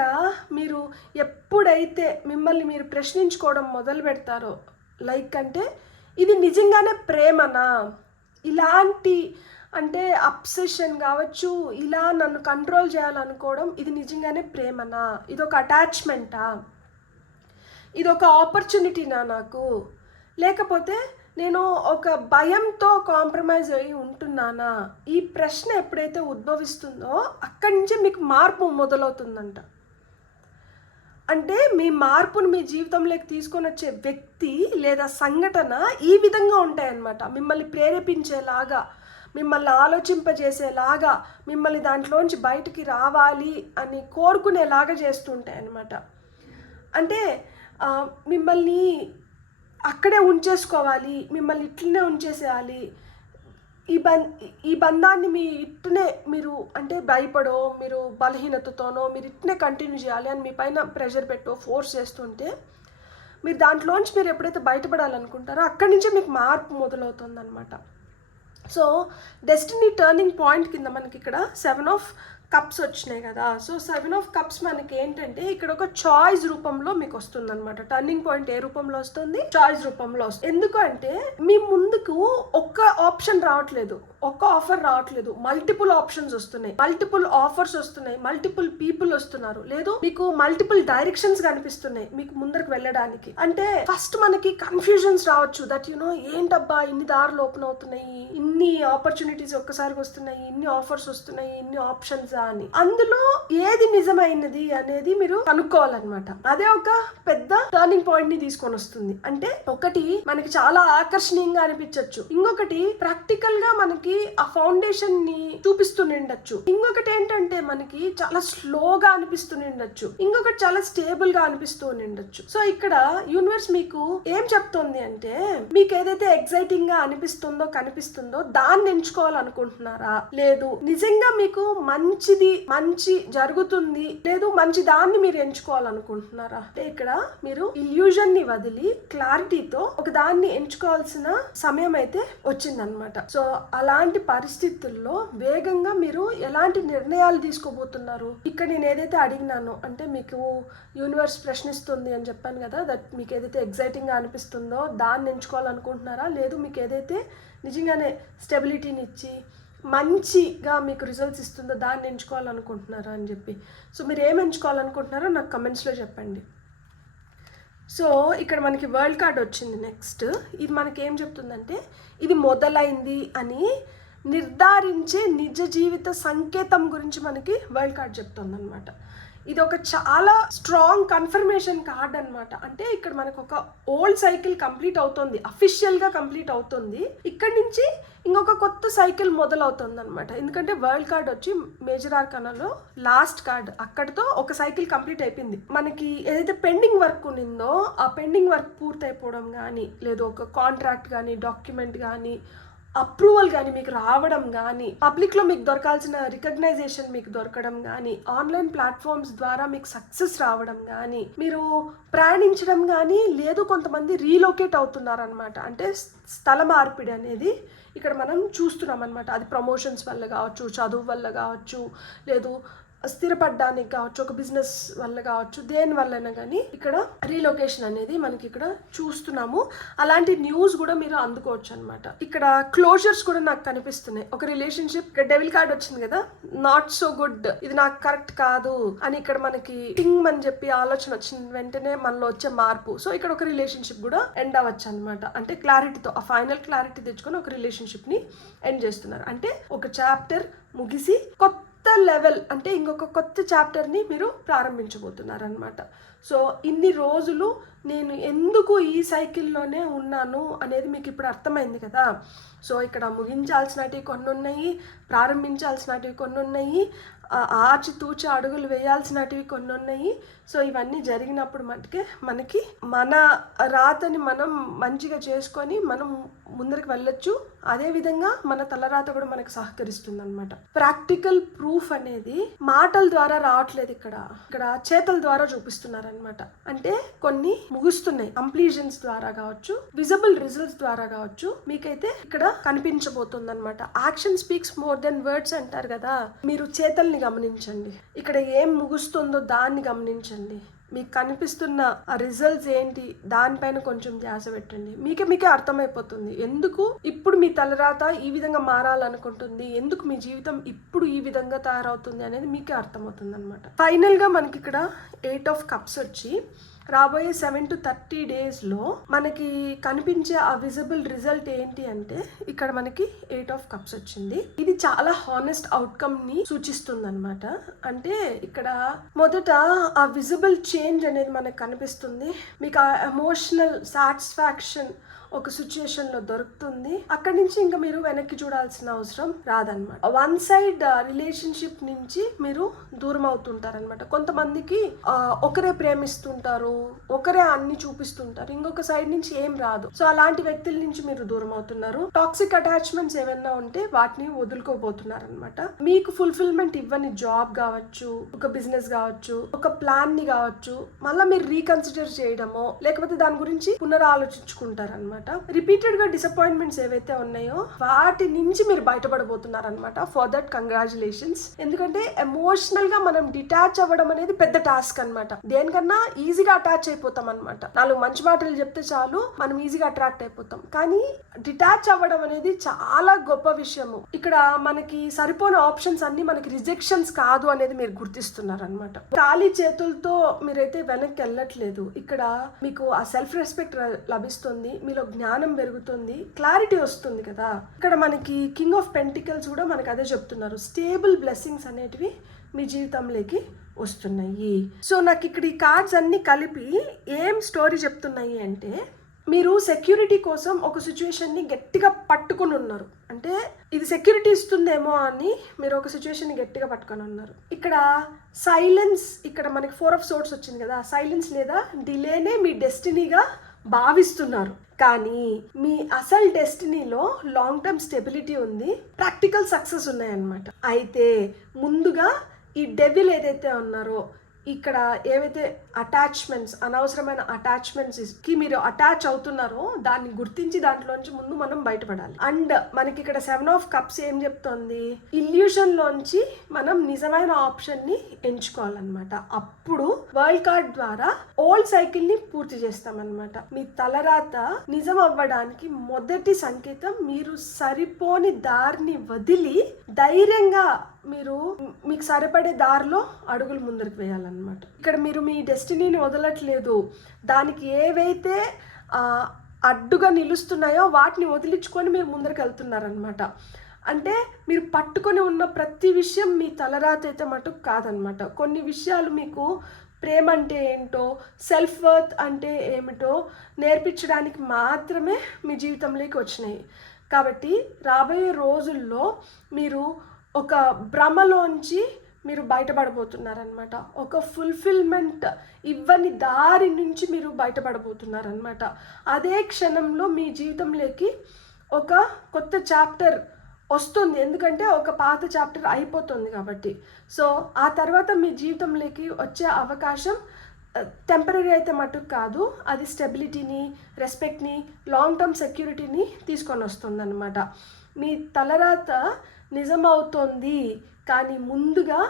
మీరు ఎప్పుడైతే మిమ్మల్ని మీరు ప్రశ్నించుకోవడం మొదలు పెడతారో, లైక్ అంటే ఇది నిజంగానే ప్రేమనా, ఇలాంటి అంటే అబ్సెషన్ కావచ్చు, ఇలా నన్ను కంట్రోల్ చేయాలనుకోవడం ఇది నిజంగానే ప్రేమనా, ఇది ఒక అటాచ్మెంటా, ఇది ఒక ఆపర్చునిటీనా నాకు, లేకపోతే నేను ఒక భయంతో కాంప్రమైజ్ అయ్యి ఉంటున్నానా? ఈ ప్రశ్న ఎప్పుడైతే ఉద్భవిస్తుందో అక్కడి నుంచి మీకు మార్పు మొదలవుతుందంట. అంటే మీ మార్పును మీ జీవితంలోకి తీసుకొని వచ్చే వ్యక్తి లేదా సంఘటన ఈ విధంగా ఉంటాయన్నమాట. మిమ్మల్ని ప్రేరేపించేలాగా, మిమ్మల్ని ఆలోచింపజేసేలాగా, మిమ్మల్ని దాంట్లోంచి బయటికి రావాలి అని కోరుకునేలాగా చేస్తుంటాయి అన్నమాట. అంటే మిమ్మల్ని అక్కడే ఉంచేసుకోవాలి, మిమ్మల్ని ఇట్లనే ఉంచేసేయాలి, ఈ బంధాన్ని మీ ఇట్నే మీరు అంటే భయపడో, మీరు బలహీనతతోనో మీరు ఇట్నే కంటిన్యూ చేయాలి అని మీ పైన ప్రెషర్ పెట్టో, ఫోర్స్ చేస్తుంటే, మీరు దాంట్లోంచి మీరు ఎప్పుడైతే బయటపడాలనుకుంటారో అక్కడి నుంచే మీకు మార్పు మొదలవుతుందన్నమాట. సో డెస్టినీ టర్నింగ్ పాయింట్ కింద మనకి ఇక్కడ 7 ఆఫ్ కప్స్ వచ్చినాయి కదా. సో 7 ఆఫ్ కప్స్ మనకి ఏంటంటే ఇక్కడ ఒక చాయిస్ రూపంలో మీకు వస్తుంది అనమాట. టర్నింగ్ పాయింట్ ఏ రూపంలో వస్తుంది? చాయిస్ రూపంలో వస్తుంది. ఎందుకంటే మీ ముందుకు ఒక్క ఆప్షన్ రావట్లేదు, ఒక ఆఫర్ రావట్లేదు, మల్టిపుల్ ఆప్షన్స్ వస్తున్నాయి, మల్టిపుల్ ఆఫర్స్ వస్తున్నాయి, మల్టిపుల్ పీపుల్ వస్తున్నారు, లేదు మీకు మల్టిపుల్ డైరెక్షన్స్ కనిపిస్తున్నాయి మీకు ముందరకు వెళ్ళడానికి. అంటే ఫస్ట్ మనకి కన్ఫ్యూజన్స్ రావచ్చు, దట్ ఏంటబ్బా ఇన్ని దారులు ఓపెన్ అవుతున్నాయి, ఇన్ని ఆపర్చునిటీస్ ఒక్కసారి వస్తున్నాయి, ఇన్ని ఆఫర్స్ వస్తున్నాయి, ఇన్ని ఆప్షన్స్ అని. అందులో ఏది నిజమైనది అనేది మీరు కనుక్కోవాలన్నమాట. అదే ఒక పెద్ద టర్నింగ్ పాయింట్ ని తీసుకొని వస్తుంది. అంటే ఒకటి మనకి చాలా ఆకర్షణీయంగా అనిపించవచ్చు, ఇంకొకటి ప్రాక్టికల్ గా మనకి ఆ ఫౌండేషన్ ని చూపిస్తుండొచ్చు, ఇంకొకటి ఏంటంటే మనకి చాలా స్లోగా అనిపిస్తుండొచ్చు, ఇంకొకటి చాలా స్టేబుల్ గా అనిపిస్తూ ఉండొచ్చు. సో ఇక్కడ యూనివర్స్ మీకు ఏం చెప్తుంది అంటే, మీకు ఏదైతే ఎక్సైటింగ్ గా అనిపిస్తుందో కనిపిస్తుందో దాన్ని ఎంచుకోవాలనుకుంటున్నారా, లేదు నిజంగా మీకు మంచి జరుగుతుంది, లేదు మంచి దాన్ని మీరు ఎంచుకోవాలనుకుంటున్నారా. అంటే ఇక్కడ మీరు ఇల్యూజన్ ని వదిలి క్లారిటీతో ఒక దాన్ని ఎంచుకోవాల్సిన సమయం అయితే వచ్చిందనమాట. సో అలాంటి పరిస్థితుల్లో వేగంగా మీరు ఎలాంటి నిర్ణయాలు తీసుకోబోతున్నారు. ఇక్కడ నేను ఏదైతే అడిగినానో, అంటే మీకు యూనివర్స్ ప్రశ్నిస్తుంది అని చెప్పాను కదా, దట్ మీకు ఏదైతే ఎగ్జైటింగ్ గా అనిపిస్తుందో దాన్ని ఎంచుకోవాలనుకుంటున్నారా, లేదు మీకు ఏదైతే నిజంగానే స్టెబిలిటీని ఇచ్చి మంచిగా మీకు రిజల్ట్స్ ఇస్తుందో దాన్ని ఎంచుకోవాలనుకుంటున్నారా అని చెప్పి. సో మీరు ఏం ఎంచుకోవాలనుకుంటున్నారో నాకు కమెంట్స్లో చెప్పండి. సో ఇక్కడ మనకి వరల్డ్ కార్డ్ వచ్చింది నెక్స్ట్. ఇది మనకి ఏం చెప్తుందంటే, ఇది మొదలైంది అని నిర్ధారించే నిజ జీవిత సంకేతం గురించి మనకి వరల్డ్ కార్డ్ చెప్తుంది అనమాట. ఇది ఒక చాలా స్ట్రాంగ్ కన్ఫర్మేషన్ కార్డ్ అనమాట. అంటే ఇక్కడ మనకు ఒక ఓల్డ్ సైకిల్ కంప్లీట్ అవుతుంది, అఫీషియల్గా కంప్లీట్ అవుతుంది. ఇక్కడ నుంచి ఇంకొక కొత్త సైకిల్ మొదలవుతుంది అనమాట. ఎందుకంటే వరల్డ్ కార్డ్ వచ్చి మేజర్ ఆర్కానాలో లాస్ట్ కార్డ్, అక్కడితో ఒక సైకిల్ కంప్లీట్ అయిపోయింది. మనకి ఏదైతే పెండింగ్ వర్క్ ఉన్నిందో ఆ పెండింగ్ వర్క్ పూర్తయిపోవడం కానీ, లేదు ఒక కాంట్రాక్ట్ కానీ, డాక్యుమెంట్ కానీ, అప్రూవల్ కానీ మీకు రావడం కానీ, పబ్లిక్లో మీకు దొరకాల్సిన రికగ్నైజేషన్ మీకు దొరకడం కానీ, ఆన్లైన్ ప్లాట్ఫామ్స్ ద్వారా మీకు సక్సెస్ రావడం కానీ, మీరు ప్రయాణించడం కానీ, లేదు కొంతమంది రీలొకేట్ అవుతున్నారనమాట. అంటే స్థల మార్పిడి అనేది ఇక్కడ మనం చూస్తున్నాం అనమాట. అది ప్రమోషన్స్ వల్ల కావచ్చు, చదువు వల్ల కావచ్చు, లేదు స్థిరపడడానికి కావచ్చు, ఒక బిజినెస్ వల్ల కావచ్చు, దేని వల్లైనా కానీ ఇక్కడ రీలొకేషన్ అనేది మనకి ఇక్కడ చూస్తున్నాము. అలాంటి న్యూస్ కూడా మీరు అందుకోవచ్చు అనమాట. ఇక్కడ క్లోజర్స్ కూడా నాకు కనిపిస్తున్నాయి. ఒక రిలేషన్షిప్, ఇక్కడ డెవిల్ కార్డ్ వచ్చింది కదా, నాట్ సో గుడ్, ఇది నాకు కరెక్ట్ కాదు అని ఇక్కడ మనకి టింగ్ అని చెప్పి ఆలోచన వచ్చిన వెంటనే మనలో వచ్చే మార్పు. సో ఇక్కడ ఒక రిలేషన్షిప్ కూడా ఎండ్ అవ్వచ్చు అనమాట. అంటే క్లారిటీతో, ఆ ఫైనల్ క్లారిటీ తెచ్చుకొని ఒక రిలేషన్షిప్ ని ఎండ్ చేస్తున్నారు. అంటే ఒక చాప్టర్ ముగిసి కొత్త లెవెల్, అంటే ఇంకొక కొత్త చాప్టర్ని మీరు ప్రారంభించబోతున్నారు అనమాట. సో ఇన్ని రోజులు నేను ఎందుకు ఈ సైకిల్లోనే ఉన్నాను అనేది మీకు ఇప్పుడు అర్థమైంది కదా. సో ఇక్కడ ముగించాల్సినవి కొన్ని ఉన్నాయి, ప్రారంభించాల్సినవి కొన్ని ఉన్నాయి, ఆచితూచి అడుగులు వేయాల్సినవి కొన్ని ఉన్నాయి. సో ఇవన్నీ జరిగినప్పుడు మటుకే మనకి మన రాతని మనం మంచిగా చేసుకొని మనం ముందరికి వెళ్ళొచ్చు. అదేవిధంగా మన తలరాత కూడా మనకు సహకరిస్తుంది అనమాట. ప్రాక్టికల్ ప్రూఫ్ అనేది మాటల ద్వారా రావట్లేదు, ఇక్కడ చేతల ద్వారా చూపిస్తున్నారు అనమాట. అంటే కొన్ని ముగుస్తున్నాయి, కంప్లీషన్స్ ద్వారా కావచ్చు, విజిబుల్ రిజల్ట్స్ ద్వారా కావచ్చు, మీకైతే ఇక్కడ కనిపించబోతుంది అనమాట. Action speaks more than words అంటారు కదా. మీరు చేతల్ని గమనించండి, ఇక్కడ ఏం ముగుస్తుందో దాన్ని గమనించండి, మీకు కనిపిస్తున్న ఆ రిజల్ట్స్ ఏంటి దానిపైన కొంచెం ధ్యాస పెట్టండి. మీకే అర్థమైపోతుంది ఎందుకు ఇప్పుడు మీ తలరాత ఈ విధంగా మారాలనుకుంటుంది, ఎందుకు మీ జీవితం ఇప్పుడు ఈ విధంగా తయారవుతుంది అనేది మీకే అర్థమవుతుంది అనమాట. ఫైనల్ గా మనకి ఇక్కడ 8 ఆఫ్ కప్స్ వచ్చి రాబోయే 7 to 30 డేస్లో మనకి కనిపించే ఆ విజిబుల్ రిజల్ట్ ఏంటి అంటే, ఇక్కడ మనకి 8 ఆఫ్ కప్స్ వచ్చింది. ఇది చాలా హానెస్ట్ అవుట్కమ్ ని సూచిస్తుంది అనమాట. అంటే ఇక్కడ మొదట ఆ విజిబుల్ చేంజ్ అనేది మనకు కనిపిస్తుంది. మీకు ఆ ఎమోషనల్ సాటిస్ఫాక్షన్ ఒక సిచ్యుయేషన్ లో దొరుకుతుంది. అక్కడి నుంచి ఇంకా మీరు వెనక్కి చూడాల్సిన అవసరం రాదనమాట. వన్ సైడ్ రిలేషన్షిప్ నుంచి మీరు దూరం అవుతుంటారనమాట. కొంతమందికి ఒకరే ప్రేమిస్తుంటారు, ఒకరే అన్ని చూపిస్తుంటారు, ఇంకొక సైడ్ నుంచి ఏం రాదు. సో అలాంటి వ్యక్తుల నుంచి మీరు దూరం అవుతున్నారు. టాక్సిక్ అటాచ్మెంట్స్ ఏమైనా ఉంటే వాటిని వదులుకోబోతున్నారు అనమాట. మీకు ఫుల్ఫిల్మెంట్ ఇవ్వని జాబ్ కావచ్చు, ఒక బిజినెస్ కావచ్చు, ఒక ప్లాన్ ని కావచ్చు, మళ్ళీ మీరు రీకన్సిడర్ చేయడమో లేకపోతే దాని గురించి పునరాలోచించుకుంటారనమాట. అనమాట. రిపీటెడ్ గా డిసప్పాయింట్మెంట్స్ ఏవైతే ఉన్నాయో వాటి నుంచి మీరు బయటపడబోతున్నారు అనమాట. For that congratulations. ఎందుకంటే ఎమోషనల్ గా మనం డిటాచ్ అవ్వడం అనేది పెద్ద టాస్క్ అనమాట. దేనికన్నా ఈజీగా అటాచ్ అయిపోతాం అనమాట. 4 మంచి మాటలు చెప్తే చాలు మనం ఈజీగా అట్రాక్ట్ అయిపోతాం. కానీ డిటాచ్ అవ్వడం అనేది చాలా గొప్ప విషయము. ఇక్కడ మనకి సరిపోని ఆప్షన్స్ అన్ని మనకి రిజెక్షన్స్ కాదు అనేది మీరు గుర్తిస్తున్నారు అనమాట. ఖాళీ చేతులతో మీరైతే వెనక్కి వెళ్ళట్లేదు. ఇక్కడ మీకు ఆ సెల్ఫ్ రెస్పెక్ట్ లభిస్తుంది, మీలో జ్ఞానం పెరుగుతుంది, క్లారిటీ వస్తుంది కదా. ఇక్కడ మనకి కింగ్ ఆఫ్ పెంటికల్స్ కూడా మనకి అదే చెప్తున్నారు. స్టేబుల్ బ్లెస్సింగ్స్ అనేటివి మీ జీవితంలోకి వస్తున్నాయి. సో నాకు ఇక్కడ ఈ కార్డ్స్ అన్ని కలిపి ఏం స్టోరీ చెప్తున్నాయి అంటే, మీరు సెక్యూరిటీ కోసం ఒక సిచ్యువేషన్ని గట్టిగా పట్టుకుని ఉన్నారు. అంటే ఇది సెక్యూరిటీ ఇస్తుందేమో అని మీరు ఒక సిచ్యువేషన్ని గట్టిగా పట్టుకొని ఉన్నారు. ఇక్కడ సైలెన్స్, ఇక్కడ మనకి 4 of Swords వచ్చింది కదా. సైలెన్స్ లేదా డిలేనే మీ డెస్టినీగా భావిస్తున్నారు. కానీ మీ అసలు డెస్టినీలో లాంగ్ టర్మ్ స్టెబిలిటీ ఉంది, ప్రాక్టికల్ సక్సెస్ ఉన్నాయన్నమాట. అయితే ముందుగా ఈ డెవిల్ ఏదైతే ఉన్నారో, ఇక్కడ ఏవైతే అటాచ్మెంట్స్, అనవసరమైన అటాచ్మెంట్స్కి మీరు అటాచ్ అవుతున్నారో దాన్ని గుర్తించి దాంట్లోంచి ముందు మనం బయటపడాలి. అండ్ మనకి ఇక్కడ 7 of Cups ఏం చెప్తోంది, ఇల్యూషన్లోంచి మనం నిజమైన ఆప్షన్ని ఎంచుకోవాలన్నమాట. అప్పుడు వరల్డ్ కార్డ్ ద్వారా ఓల్డ్ సైకిల్ని పూర్తి చేస్తామన్నమాట. మీ తలరాత నిజం అవ్వడానికి మొదటి సంకేతం మీరు సరిపోని దారిని వదిలి ధైర్యంగా మీకు సరిపడే దారిలో అడుగులు ముందరికి వేయాలన్నమాట. ఇక్కడ మీరు మీ డెస్టినీని వదలట్లేదు. దానికి ఏవైతే అడ్డుగా నిలుస్తున్నాయో వాటిని వదిలించుకొని మీరు ముందరికి వెళ్తున్నారనమాట. అంటే మీరు పట్టుకొని ఉన్న ప్రతి విషయం మీ తలరాత అయితే మటుకు కాదనమాట. కొన్ని విషయాలు మీకు ప్రేమ అంటే ఏంటో, సెల్ఫ్ వర్త్ అంటే ఏమిటో నేర్పించడానికి మాత్రమే మీ జీవితంలోకి వచ్చినాయి. కాబట్టి రాబోయే రోజుల్లో మీరు ఒక భ్రమలోంచి మీరు బయటపడబోతున్నారనమాట. ఒక ఫుల్ఫిల్మెంట్ ఇవ్వని దారి నుంచి మీరు బయటపడబోతున్నారనమాట. అదే క్షణంలో మీ జీవితంలోకి ఒక కొత్త చాప్టర్ వస్తుంది. ఎందుకంటే ఒక పాత చాప్టర్ అయిపోతుంది కాబట్టి. సో ఆ తర్వాత మీ జీవితంలోకి వచ్చే అవకాశం టెంపరీ అయితే మటుకు కాదు, అది స్టెబిలిటీని, రెస్పెక్ట్ని, లాంగ్ టర్మ్ సెక్యూరిటీని తీసుకొని వస్తుంది అనమాట. మీ తలరాత నిజమవుతోంది, కానీ ముందుగా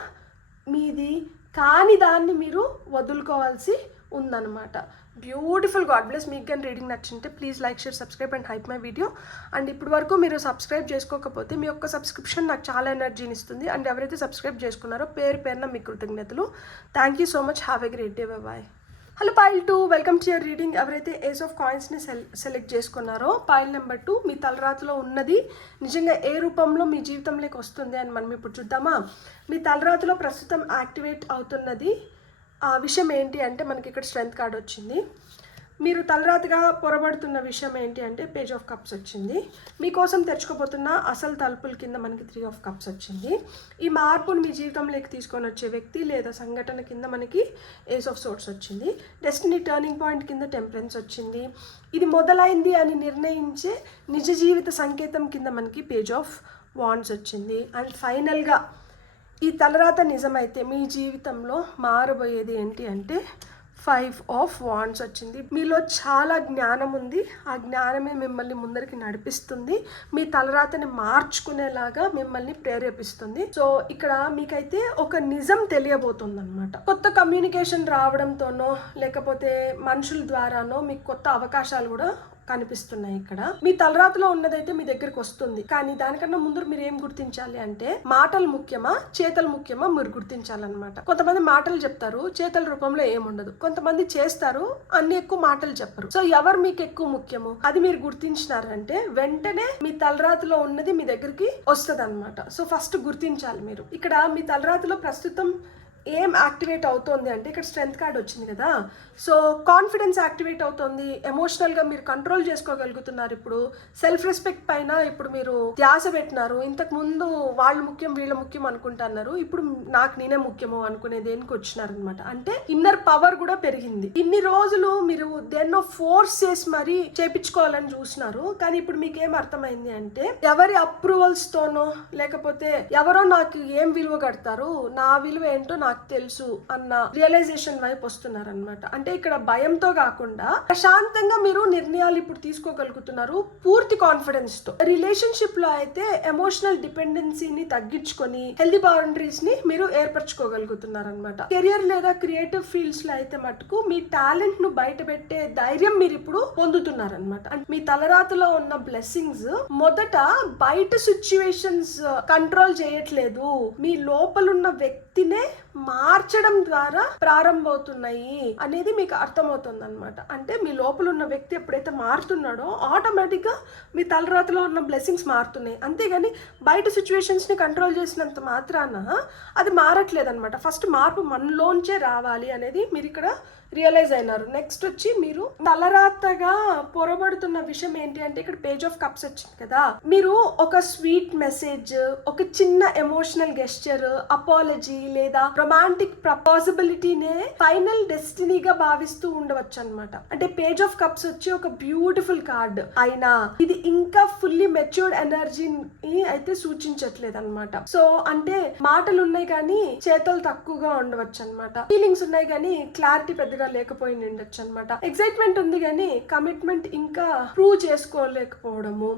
మీది కాని దాన్ని మీరు వదులుకోవాల్సి ఉందన్నమాట. బ్యూటిఫుల్. God bless. మీకు కానీ రీడింగ్ నచ్చింటే please like, share, subscribe and hype my video. And ఇప్పటి వరకు మీరు సబ్స్క్రైబ్ చేసుకోకపోతే మీ యొక్క సబ్స్క్రిప్షన్ నాకు చాలా ఎనర్జీని ఇస్తుంది. అండ్ ఎవరైతే సబ్స్క్రైబ్ చేసుకున్నారో పేరున మీకు కృతజ్ఞతలు. Thank you so much. Have a great day. Bye. Hello pile 2, welcome to your reading. ఎవరైతే ఏస్ ఆఫ్ కాయిన్స్ని సెలెక్ట్ చేసుకున్నారో పైల్ నెంబర్ 2, మీ తలరాతలో ఉన్నది నిజంగా ఏ రూపంలో మీ జీవితంలోకి వస్తుంది అని మనం ఇప్పుడు చూద్దామా. మీ తలరాతలో ప్రస్తుతం యాక్టివేట్ అవుతున్నది ఆ విషయం ఏంటి అంటే, మనకి ఇక్కడ స్ట్రెంగ్త్ కార్డ్ వచ్చింది. మీరు తలరాతగా పొరబడుతున్న విషయం ఏంటి అంటే పేజ్ ఆఫ్ కప్స్ వచ్చింది. మీకోసం తెరుచుకోబోతున్న అసలు తలుపుల కింద మనకి 3 of Cups వచ్చింది. ఈ మార్పును మీ జీవితంలోకి తీసుకొని వచ్చే వ్యక్తి లేదా సంఘటన కింద మనకి ఏస్ ఆఫ్ సోర్ట్స్ వచ్చింది. డెస్టినీ టర్నింగ్ పాయింట్ కింద టెంపరెన్స్ వచ్చింది. ఇది మొదలైంది అని నిర్ణయించే నిజ జీవిత సంకేతం కింద మనకి పేజ్ ఆఫ్ వాండ్స్ వచ్చింది. అండ్ ఫైనల్గా ఈ తలరాత నిజమైతే మీ జీవితంలో మారబోయేది ఏంటి అంటే 5 of Wands వచ్చింది. మీలో చాలా జ్ఞానం ఉంది. ఆ జ్ఞానమే మిమ్మల్ని ముందరికి నడిపిస్తుంది, మీ తలరాతని మార్చుకునేలాగా మిమ్మల్ని ప్రేరేపిస్తుంది. సో ఇక్కడ మీకైతే ఒక నిజం తెలియబోతుంది అనమాట. కొత్త కమ్యూనికేషన్ రావడంతోనో లేకపోతే మనుషుల ద్వారానో మీకు కొత్త అవకాశాలు కూడా కనిపిస్తున్నాయి. ఇక్కడ మీ తలరాతలో ఉన్నదైతే మీ దగ్గరికి వస్తుంది. కానీ దానికన్నా ముందు మీరు ఏం గుర్తించాలి అంటే, మాటలు ముఖ్యమా చేతలు ముఖ్యమా మీరు గుర్తించాలన్నమాట. కొంతమంది మాటలు చెప్తారు, చేతల రూపంలో ఏముండదు. కొంతమంది చేస్తారు, అన్ని ఎక్కువ మాటలు చెప్పరు. సో ఎవరు మీకు ఎక్కువ ముఖ్యము అది మీరు గుర్తించినారంటే వెంటనే మీ తలరాతలో ఉన్నది మీ దగ్గరికి వస్తుంది అనమాట. సో ఫస్ట్ గుర్తించాలి మీరు. ఇక్కడ మీ తలరాతలో ప్రస్తుతం ఏం యాక్టివేట్ అవుతుంది అంటే, ఇక్కడ స్ట్రెంగ్త్ కార్డ్ వచ్చింది కదా. సో కాన్ఫిడెన్స్ యాక్టివేట్ అవుతుంది. ఎమోషనల్గా మీరు కంట్రోల్ చేసుకోగలుగుతున్నారు. ఇప్పుడు సెల్ఫ్ రెస్పెక్ట్ పైన ఇప్పుడు మీరు ధ్యాస పెట్టినారు. ఇంతకు ముందు వాళ్ళు ముఖ్యం వీళ్ళ ముఖ్యం అనుకుంటున్నారు, ఇప్పుడు నాకు నేనే ముఖ్యము అనుకునే దేనికి వచ్చినారనమాట. అంటే ఇన్నర్ పవర్ కూడా పెరిగింది. ఇన్ని రోజులు మీరు దేన్నో ఫోర్స్ చేసి మరీ చేపించుకోవాలని చూసినారు, కానీ ఇప్పుడు మీకు ఏం అర్థమైంది అంటే, ఎవరి అప్రూవల్స్ తోనో లేకపోతే ఎవరో నాకు ఏం విలువ కడతారు, నా విలువ ఏంటో నాకు తెలుసు అన్న రియలైజేషన్ వైపు వస్తున్నారనమాట. అంటే ఇక్కడ భయంతో కాకుండా ప్రశాంతంగా మీరు నిర్ణయాలు ఇప్పుడు తీసుకోగలుగుతున్నారు పూర్తి కాన్ఫిడెన్స్ తో. రిలేషన్షిప్ లో అయితే ఎమోషనల్ డిపెండెన్సీని తగ్గించుకొని హెల్దీ బౌండరీస్ ని మీరు ఏర్పరచుకోగలుగుతున్నారు అనమాట. కెరియర్ లేదా క్రియేటివ్ ఫీల్డ్స్ లో అయితే మటుకు మీ టాలెంట్ ను బయట పెట్టే ధైర్యం మీరు ఇప్పుడు పొందుతున్నారనమాట. అంటే మీ తలరాతలో ఉన్న బ్లెస్సింగ్స్ మొదట బయట సిచ్యువేషన్స్ కంట్రోల్ చేయట్లేదు, మీ లోపలున్న వ్యక్తినే మార్చడం ద్వారా ప్రారంభమవుతున్నాయి అనేది మీకు అర్థమవుతుంది అనమాట. అంటే మీ లోపల ఉన్న వ్యక్తి ఎప్పుడైతే మారుతున్నాడో ఆటోమేటిక్ గా మీ తలరాతలో ఉన్న బ్లెస్సింగ్స్ మారుతున్నాయి. అంతేగాని బయట సిచ్యువేషన్స్ ని కంట్రోల్ చేసినంత మాత్రాన అది మారట్లేదు అనమాట. ఫస్ట్ మార్పు మనలోంచే రావాలి అనేది మీరు ఇక్కడ రియలైజ్ అయినారు. నెక్స్ట్ వచ్చి మీరు తలరాతగా పొరబడుతున్న విషయం ఏంటి అంటే ఇక్కడ పేజ్ ఆఫ్ కప్స్ వచ్చింది కదా, మీరు ఒక స్వీట్ మెసేజ్, ఒక చిన్న ఎమోషనల్ గెస్చర్, అపాలజీ లేదా రొమాంటిక్ పాసిబిలిటీనే ఫైనల్ డెస్టినీగా భావిస్తూ ఉండవచ్చు అనమాట. అంటే పేజ్ ఆఫ్ కప్స్ వచ్చి ఒక బ్యూటిఫుల్ కార్డ్ అయినా ఇది ఇంకా ఫుల్లీ మెచ్యూర్డ్ ఎనర్జీని అయితే సూచించట్లేదు అనమాట. సో అంటే మాటలు ఉన్నాయి కానీ చేతలు తక్కువగా ఉండవచ్చు అనమాట. ఫీలింగ్స్ ఉన్నాయి కానీ క్లారిటీ పెద్దగా లేకపోయి ఉండొచ్చు అనమాట. ఎక్సైట్మెంట్ ఉంది కానీ కమిట్మెంట్ ఇంకా ప్రూవ్ చేసుకోలేకపోవడము,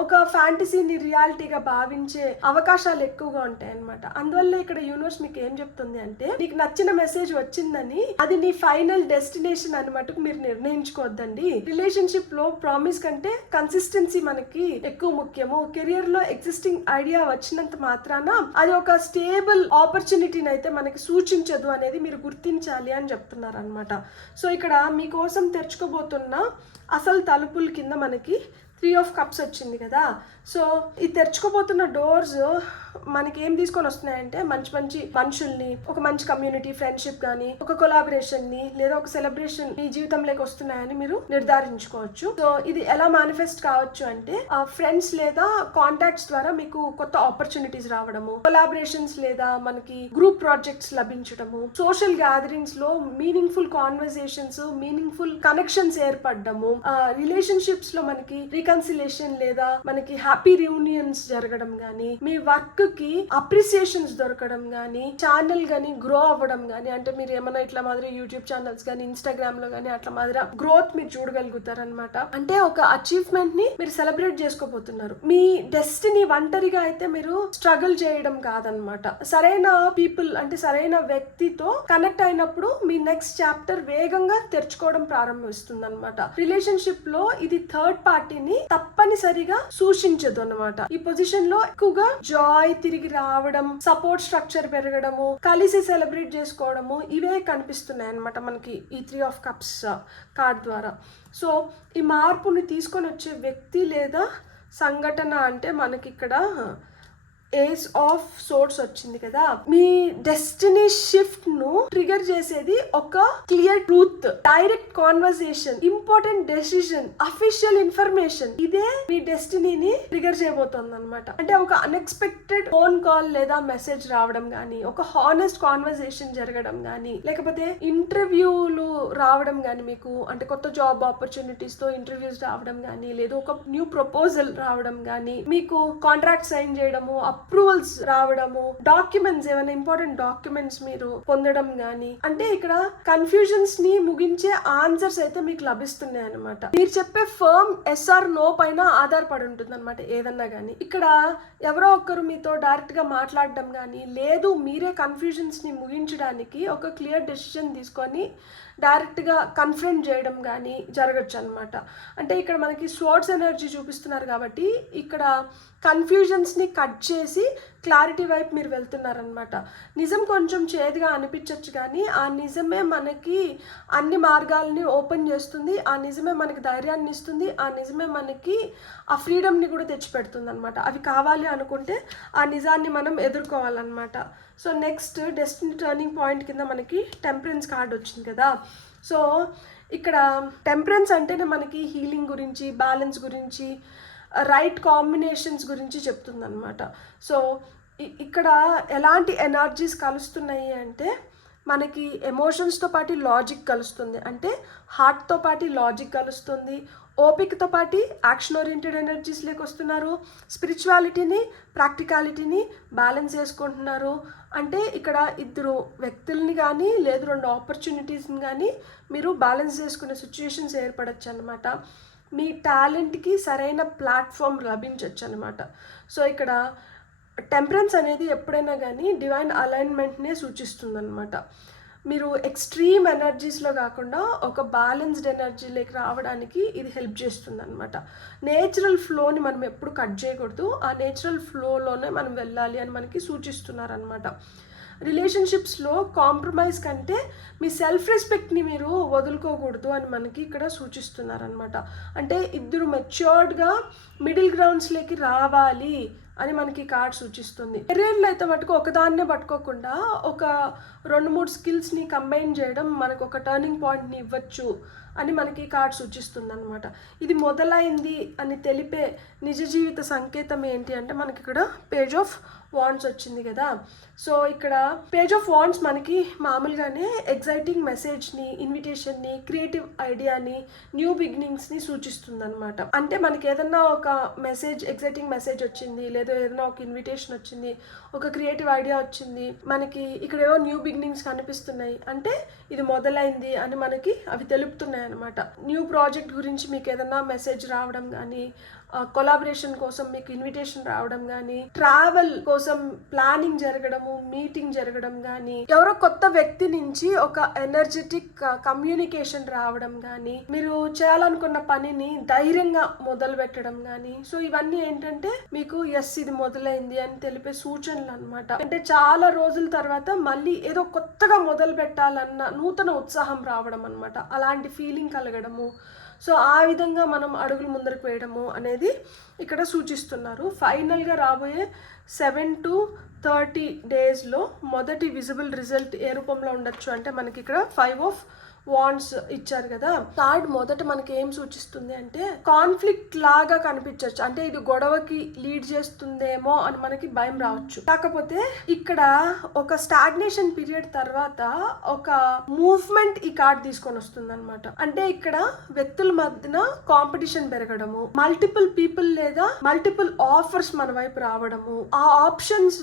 ఒక ఫ్యాంటసీని రియాలిటీగా భావించే అవకాశాలు ఎక్కువగా ఉంటాయి అనమాట. అందువల్ల ఇక్కడ యూనివర్స్ మీకు ఏం చెప్తుంది అంటే నీకు నచ్చిన మెసేజ్ వచ్చిందని అది నీ ఫైనల్ డెస్టినేషన్ అని మటుకు మీరు నిర్ణయించుకోవద్దండి. రిలేషన్షిప్ లో ప్రామిస్ కంటే కన్సిస్టెన్సీ మనకి ఎక్కువ ముఖ్యము. కెరియర్ లో ఎగ్జిస్టింగ్ ఐడియా వచ్చినంత మాత్రాన అది ఒక స్టేబుల్ ఆపర్చునిటీని అయితే మనకి సూచించదు అనేది మీరు గుర్తించాలి అని చెప్తున్నారు అనమాట. సో ఇక్కడ మీకోసం తెరుచుకోబోతున్న అసలు తలుపుల కింద మనకి 3 ఆఫ్ కప్స్ వచ్చింది కదా. సో ఈ తెరుచుకోబోతున్న డోర్స్ మనకి ఏం తీసుకొని వస్తున్నాయంటే మంచి మంచి మనుషుల్ని, ఒక మంచి కమ్యూనిటీ, ఫ్రెండ్షిప్ కానీ, ఒక కొలాబరేషన్ ని లేదా ఒక సెలబ్రేషన్ మీ జీవితంలోకి వస్తున్నాయని మీరు నిర్ధారించుకోవచ్చు. సో ఇది ఎలా మేనిఫెస్ట్ కావచ్చు అంటే ఫ్రెండ్స్ లేదా కాంటాక్ట్స్ ద్వారా మీకు కొత్త ఆపర్చునిటీస్ రావడము, కొలాబరేషన్స్ లేదా మనకి గ్రూప్ ప్రాజెక్ట్స్ లభించడము, సోషల్ గ్యాదరింగ్స్ లో మీనింగ్ఫుల్ కాన్వర్సేషన్స్, మీనింగ్ఫుల్ కనెక్షన్స్ ఏర్పడము, రిలేషన్షిప్స్ లో మనకి రీకన్సిలేషన్ లేదా మనకి హ్యాపీ రియూనియన్స్ జరగడం గానీ, మీ వర్క్ కి అప్రిసియేషన్స్ దొరకడం గానీ, ఛానల్ గానీ గ్రో అవ్వడం గానీ, అంటే మీరు ఏమైనా ఇట్లా మాదిరి యూట్యూబ్ ఛానల్స్ గానీ, ఇన్స్టాగ్రామ్ లో గానీ అట్లా మాదిరి గ్రోత్ మీరు చూడగలుగుతారు అనమాట. అంటే ఒక అచీవ్మెంట్ ని మీరు సెలబ్రేట్ చేసుకోబోతున్నారు. మీ డెస్టినీ ఒంటరిగా అయితే మీరు స్ట్రగుల్ చేయడం కాదనమాట. సరైన పీపుల్ అంటే సరైన వ్యక్తితో కనెక్ట్ అయినప్పుడు మీ నెక్స్ట్ చాప్టర్ వేగంగా తెరుచుకోవడం ప్రారంభిస్తుంది అనమాట. రిలేషన్షిప్ లో ఇది థర్డ్ పార్టీని తప్పనిసరిగా సూచించదు అనమాట. ఈ పొజిషన్ లో ఎక్కువగా జాయ్ తిరిగి రావడం, సపోర్ట్ స్ట్రక్చర్ పెరగడము, కలిసి సెలబ్రేట్ చేసుకోవడము ఇవే కనిపిస్తున్నాయి అనమాట మనకి ఈ 3 ఆఫ్ కప్స్ కార్డ్ ద్వారా. సో ఈ మార్పుని తీసుకొని వచ్చే వ్యక్తి లేదా సంఘటన అంటే మనకి ఇక్కడ ఏస్ ఆఫ్ సోర్స్ వచ్చింది కదా. మీ డెస్టినీ షిఫ్ట్ ను ట్రిగర్ చేసేది ఒక clear truth, direct conversation, important decision, official information. ఇదే మీ డెస్టినీని ట్రిగర్ చేయబోతోంది అనమాట. అంటే ఒక అన్ఎక్స్పెక్టెడ్ ఫోన్ కాల్ లేదా మెసేజ్ రావడం గానీ, ఒక హానెస్ట్ కాన్వర్సేషన్ జరగడం గానీ, లేకపోతే ఇంటర్వ్యూలు రావడం గానీ, మీకు అంటే కొత్త జాబ్ ఆపర్చునిటీస్ తో ఇంటర్వ్యూస్ రావడం గానీ, లేదా ఒక న్యూ ప్రపోజల్ రావడం గానీ, మీకు కాంట్రాక్ట్ సైన్ చేయడము, అప్రూవల్స్ రావడము, డాక్యుమెంట్స్ ఏమైనా ఇంపార్టెంట్ డాక్యుమెంట్స్ మీరు పొందడం గానీ, అంటే ఇక్కడ కన్ఫ్యూజన్స్ ని ముగించే ఆన్సర్స్ అయితే మీకు లభిస్తున్నాయి అనమాట. మీరు చెప్పే ఫర్మ్ ఎస్ ఆర్ నో పైన ఆధారపడి ఉంటుంది అనమాట ఏదన్నా గానీ. ఇక్కడ ఎవరో ఒకరు మీతో డైరెక్ట్ గా మాట్లాడడం గానీ, లేదు మీరే కన్ఫ్యూజన్స్ ని ముగించడానికి ఒక క్లియర్ డెసిషన్ తీసుకొని డైరెక్ట్ గా కన్ఫ్రంట్ చేయడం కానీ జరగచ్చు అనమాట. అంటే ఇక్కడ మనకి స్వార్డ్స్ ఎనర్జీ చూపిస్తున్నారు కాబట్టి ఇక్కడ కన్ఫ్యూజన్స్ ని కట్ చేసి క్లారిటీ వైపు మీరు వెళ్తున్నారనమాట. నిజం కొంచెం చేదుగా అనిపించవచ్చు కానీ ఆ నిజమే మనకి అన్ని మార్గాల్ని ఓపెన్ చేస్తుంది, ఆ నిజమే మనకి ధైర్యాన్ని ఇస్తుంది, ఆ నిజమే మనకి ఆ ఫ్రీడమ్ని కూడా తెచ్చిపెడుతుంది అనమాట. అవి కావాలి అనుకుంటే ఆ నిజాన్ని మనం ఎదుర్కోవాలన్నమాట. So next destiny turning point కింద మనకి టెంపరెన్స్ కార్డ్ వచ్చింది కదా. సో ఇక్కడ టెంపరెన్స్ అంటేనే మనకి హీలింగ్ గురించి, బ్యాలెన్స్ గురించి, రైట్ కాంబినేషన్స్ గురించి చెప్తుంది అనమాట. సో ఇక్కడ ఎలాంటి ఎనర్జీస్ కలుస్తున్నాయి అంటే మనకి ఎమోషన్స్తో పాటు లాజిక్ కలుస్తుంది, అంటే హార్ట్తో పాటు లాజిక్ కలుస్తుంది, ఓపికతో పాటు యాక్షన్ ఓరియంటెడ్ ఎనర్జీస్లోకి వస్తున్నారు. స్పిరిచువాలిటీని ప్రాక్టికాలిటీని బ్యాలెన్స్ చేసుకుంటున్నారు. అంటే ఇక్కడ ఇద్దరు వ్యక్తుల్ని కానీ లేదు 2 ఆపర్చునిటీస్ని కానీ మీరు బ్యాలెన్స్ చేసుకునే సిచ్యుయేషన్స్ ఏర్పడచ్చు అనమాట. మీ టాలెంట్కి సరైన ప్లాట్ఫామ్ లభించవచ్చు అనమాట. సో ఇక్కడ టెంపరెన్స్ అనేది ఎప్పుడైనా కానీ డివైన్ అలైన్మెంట్నే సూచిస్తుందన్నమాట. మీరు ఎక్స్ట్రీమ్ ఎనర్జీస్లో కాకుండా ఒక బ్యాలెన్స్డ్ ఎనర్జీలోకి రావడానికి ఇది హెల్ప్ చేస్తుంది అనమాట. నేచురల్ ఫ్లోని మనం ఎప్పుడు కట్ చేయకూడదు, ఆ నేచురల్ ఫ్లోలోనే మనం వెళ్ళాలి అని మనకి సూచిస్తున్నారనమాట. రిలేషన్షిప్స్లో కాంప్రమైజ్ కంటే మీ సెల్ఫ్ రెస్పెక్ట్ని మీరు వదులుకోకూడదు అని మనకి ఇక్కడ సూచిస్తున్నారనమాట. అంటే ఇద్దరు మెచ్యూర్డ్గా మిడిల్ గ్రౌండ్స్లోకి రావాలి అని మనకి కార్డ్ సూచిస్తుంది. కెరియర్లో అయితే మటుకు ఒకదాన్నే పట్టుకోకుండా ఒక 2-3 స్కిల్స్ని కంబైన్ చేయడం మనకు ఒక టర్నింగ్ పాయింట్ని ఇవ్వచ్చు అని మనకి కార్డ్ సూచిస్తుంది అనమాట. ఇది మొదలైంది అని తెలిపే నిజ జీవిత సంకేతం ఏంటి అంటే మనకి ఇక్కడ పేజ్ ఆఫ్ వాండ్స్ వచ్చింది కదా. సో ఇక్కడ పేజ్ ఆఫ్ వాండ్స్ మనకి మామూలుగానే ఎగ్జైటింగ్ మెసేజ్ని, ఇన్విటేషన్ని, క్రియేటివ్ ఐడియాని, న్యూ బిగినింగ్స్ని సూచిస్తుంది అనమాట. అంటే మనకి ఏదన్నా ఒక మెసేజ్, ఎగ్జైటింగ్ మెసేజ్ వచ్చింది, లేదా ఏదైనా ఒక ఇన్విటేషన్ వచ్చింది, ఒక క్రియేటివ్ ఐడియా వచ్చింది, మనకి ఇక్కడ ఏవో న్యూ బిగినింగ్స్ కనిపిస్తున్నాయి అంటే ఇది మొదలైంది అని మనకి అవి తెలుపుతున్నాయి అనమాట. న్యూ ప్రాజెక్ట్ గురించి మీకు ఏదైనా మెసేజ్ రావడం కానీ, కొలాబరేషన్ కోసం మీకు ఇన్విటేషన్ రావడం కానీ, ట్రావెల్ కోసం ప్లానింగ్ జరగడము, మీటింగ్ జరగడం కానీ, ఎవరో కొత్త వ్యక్తి నుంచి ఒక ఎనర్జెటిక్ కమ్యూనికేషన్ రావడం కానీ, మీరు చేయాలనుకున్న పనిని ధైర్యంగా మొదలు పెట్టడం కానీ. సో ఇవన్నీ ఏంటంటే మీకు ఇది మొదలైంది అని తెలిపే సూచనలు అనమాట. అంటే చాలా రోజుల తర్వాత మళ్ళీ ఏదో కొత్తగా మొదలు పెట్టాలన్న నూతన ఉత్సాహం రావడం అనమాట, అలాంటి ఫీలింగ్ కలగడము. సో ఆ విధంగా మనం అడుగులు ముందరకు వేయడము అనేది ఇక్కడ సూచిస్తున్నారు. ఫైనల్గా రాబోయే 7 to 30 డేస్లో మొదటి విజిబుల్ రిజల్ట్ ఏ రూపంలో ఉండొచ్చు అంటే మనకి ఇక్కడ 5 ఆఫ్ వాండ్స్ ఇచ్చారు కదా. కార్డ్ మొదట మనకి ఏం సూచిస్తుంది అంటే కాన్ఫ్లిక్ట్ లాగా కనిపించవచ్చు, అంటే ఇది గొడవకి లీడ్ చేస్తుందేమో అని మనకి భయం రావచ్చు. కాకపోతే ఇక్కడ ఒక స్టాగ్నేషన్ పీరియడ్ తర్వాత ఒక మూవ్మెంట్ ఈ కార్డ్ తీసుకొని వస్తుంది అనమాట. అంటే ఇక్కడ వ్యక్తుల మధ్యన కాంపిటీషన్ పెరగడము, మల్టిపుల్ పీపుల్ లేదా మల్టిపుల్ ఆఫర్స్ మన వైపు రావడము, ఆ ఆప్షన్స్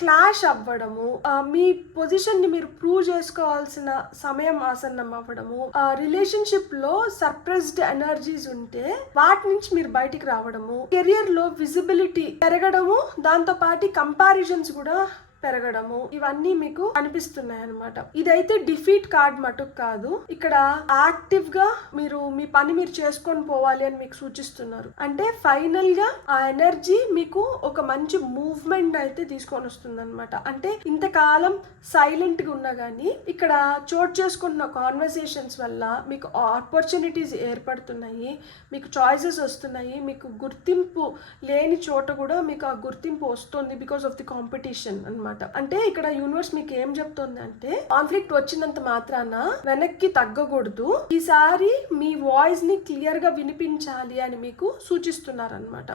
క్లాష్ అవ్వడము, మీ పొజిషన్ ని మీరు ప్రూవ్ చేసుకోవాల్సిన సమయం ఆసన్నం అవ్వడము, రిలేషన్షిప్ లో సర్ప్రెస్డ్ ఎనర్జీస్ ఉంటే వాటి నుంచి మీరు బయటికి రావడము, కెరియర్ లో విజిబిలిటీ పెరగడము, దాంతో పాటు కంపారిజన్స్ కూడా పెరగడము, ఇవన్నీ మీకు అనిపిస్తున్నాయి అనమాట. ఇదైతే డిఫీట్ కార్డ్ మటుకు కాదు, ఇక్కడ యాక్టివ్ గా మీరు మీ పని మీరు చేసుకొని పోవాలి అని మీకు సూచిస్తున్నారు. అంటే ఫైనల్ గా ఆ ఎనర్జీ మీకు ఒక మంచి మూవ్మెంట్ అయితే తీసుకొని వస్తుంది అనమాట. అంటే ఇంతకాలం సైలెంట్ గా ఉన్నా గానీ ఇక్కడ చోటు చేసుకుంటున్న కాన్వర్సేషన్స్ వల్ల మీకు ఆపర్చునిటీస్ ఏర్పడుతున్నాయి, మీకు చాయిసెస్ వస్తున్నాయి, మీకు గుర్తింపు లేని చోట కూడా మీకు ఆ గుర్తింపు వస్తుంది బికాస్ ఆఫ్ ది కాంపిటీషన్ అనమాట. అంటే ఇక్కడ యూనివర్స్ మీకు ఏం చెప్తుంది అంటే కాన్ఫ్లిక్ట్ వచ్చినంత మాత్రాన వెనక్కి తగ్గకూడదు, ఈసారి మీ వాయిస్ ని క్లియర్ గా వినిపించాలి అని మీకు సూచిస్తున్నారు అనమాట.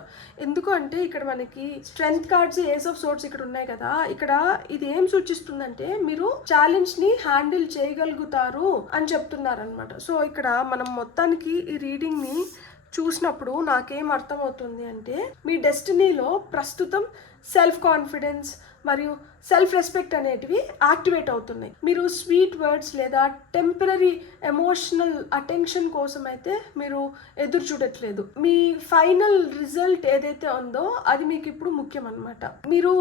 ఎందుకు అంటే ఇక్కడ మనకి strength cards, ace of swords ఇక్కడ ఉన్నాయి కదా, ఇక్కడ ఇది ఏం సూచిస్తుందంటే మీరు ఛాలెంజ్ ని హ్యాండిల్ చేయగలుగుతారు అని చెప్తున్నారు అనమాట. సో ఇక్కడ మనం మొత్తానికి ఈ రీడింగ్ ని చూసినప్పుడు నాకేం అర్థమవుతుంది అంటే మీ డెస్టినీలో ప్రస్తుతం సెల్ఫ్ కాన్ఫిడెన్స్ మరియు సెల్ఫ్ రెస్పెక్ట్ అనేటివి యాక్టివేట్ అవుతున్నాయి. మీరు స్వీట్ వర్డ్స్ లేదా టెంపరరీ ఎమోషనల్ అటెన్షన్ కోసం అయితే మీరు ఎదురు చూడట్లేదు. మీ ఫైనల్ రిజల్ట్ ఏదైతే ఉందో అది మీకు ఇప్పుడు ముఖ్యం అనమాట. మీరు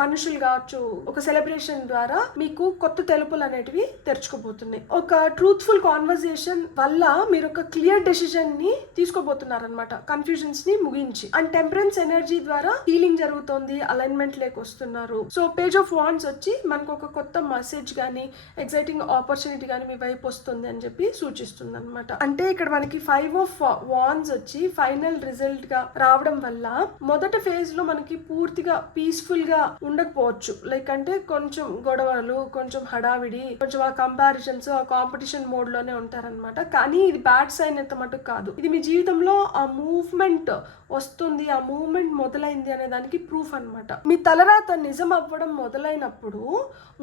మనుషులు కావచ్చు, ఒక సెలబ్రేషన్ ద్వారా మీకు కొత్త తెలుపులు అనేటివి తెరుచుకోబోతున్నాయి. ఒక ట్రూత్ఫుల్ కాన్వర్సేషన్ వల్ల మీరు ఒక క్లియర్ డెసిషన్ ని తీసుకోబోతున్నారు అనమాట, కన్ఫ్యూజన్స్ ని ముగించి. అండ్ టెంపరెన్స్ ఎనర్జీ ద్వారా హీలింగ్ జరుగుతోంది, అలైన్మెంట్ లేక వస్తున్నారు. సో పేజ్ ఆఫ్ వాండ్స్ వచ్చి మనకు ఒక కొత్త మెసేజ్ కానీ ఎగ్జైటింగ్ ఆపర్చునిటీ కానీ మీ వైపు వస్తుంది అని చెప్పి సూచిస్తుంది అనమాట. అంటే ఇక్కడ మనకి 5 ఆఫ్ వాండ్స్ వచ్చి ఫైనల్ రిజల్ట్ గా రావడం వల్ల మొదటి ఫేజ్ లో మనకి పూర్తిగా పీస్ఫుల్ గా ఉండకపోవచ్చు. లైక్ అంటే కొంచెం గొడవలు, కొంచెం హడావిడి, కొంచెం ఆ కంపారిజన్స్, ఆ కాంపిటీషన్ మోడ్ లోనే ఉంటారనమాట. కానీ ఇది బ్యాడ్ సైన్ అయితే మటుకు కాదు, ఇది మీ జీవితంలో ఆ మూవ్మెంట్ వస్తుంది, ఆ మూవ్మెంట్ మొదలైంది అనే దానికి ప్రూఫ్ అనమాట. మీ తలరాత నిజం అవ్వడం మొదలైనప్పుడు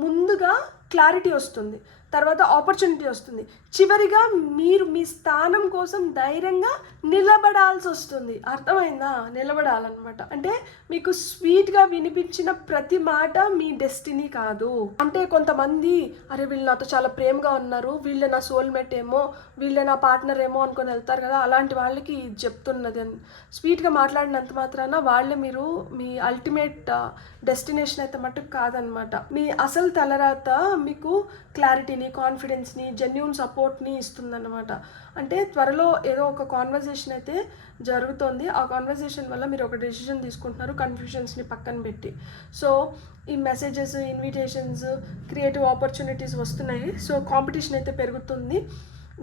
ముందుగా క్లారిటీ వస్తుంది, తర్వాత ఆపర్చునిటీ వస్తుంది, చివరిగా మీరు మీ స్థానం కోసం ధైర్యంగా నిలబడాల్సి వస్తుంది. అర్థమైందా? నిలబడాలన్నమాట. అంటే మీకు స్వీట్గా వినిపించిన ప్రతి మాట మీ డెస్టినీ కాదు. అంటే కొంతమంది అరే వీళ్ళు నాతో చాలా ప్రేమగా ఉన్నారు, వీళ్ళే నా సోల్మేట్ ఏమో, వీళ్ళే నా పార్ట్నర్ ఏమో అనుకొని వెళ్తారు కదా, అలాంటి వాళ్ళకి చెప్తున్నది. స్వీట్గా మాట్లాడినంత మాత్రాన వాళ్ళే మీరు మీ అల్టిమేట్ డెస్టినేషన్ అయితే మటుకు కాదనమాట. మీ అసలు తలరాత మీకు క్లారిటీని, కాన్ఫిడెన్స్ని, జెన్యూన్ సపోర్ట్ని ఇస్తుందన్నమాట. అంటే త్వరలో ఏదో ఒక కాన్వర్జేషన్ అయితే జరుగుతుంది. ఆ కాన్వర్జేషన్ వల్ల మీరు ఒక డెసిషన్ తీసుకుంటున్నారు కన్ఫ్యూషన్స్ని పక్కన పెట్టి. సో ఈ మెసేజెస్, ఇన్విటేషన్స్, క్రియేటివ్ ఆపర్చునిటీస్ వస్తున్నాయి. సో కాంపిటీషన్ అయితే పెరుగుతుంది.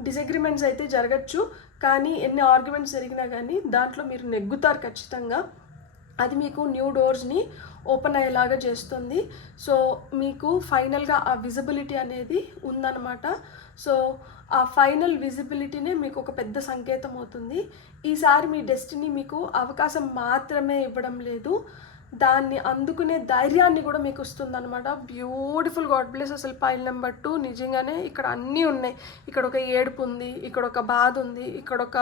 డిసగ్రిమెంట్స్ అయితే జరగచ్చు, కానీ ఎన్ని ఆర్గ్యుమెంట్స్ జరిగినా కానీ దాంట్లో మీరు నెగ్గుతారు ఖచ్చితంగా. అది మీకు న్యూ డోర్స్ని ఓపెన్ అయ్యేలాగా చేస్తుంది. సో మీకు ఫైనల్గా ఆ విజిబిలిటీ అనేది ఉందన్నమాట. సో ఆ ఫైనల్ విజిబిలిటీనే మీకు ఒక పెద్ద సంకేతం అవుతుంది. ఈసారి మీ డెస్టినీ మీకు అవకాశం మాత్రమే ఇవ్వడం లేదు, దాన్ని అందుకునే ధైర్యాన్ని కూడా మీకు వస్తుందన్నమాట. Beautiful, God bless. అసలు పైల్ నెంబర్ 2 నిజంగానే ఇక్కడ అన్నీ ఉన్నాయి. ఇక్కడ ఒక ఏడుపు ఉంది, ఇక్కడ ఒక బాధ ఉంది, ఇక్కడ ఒక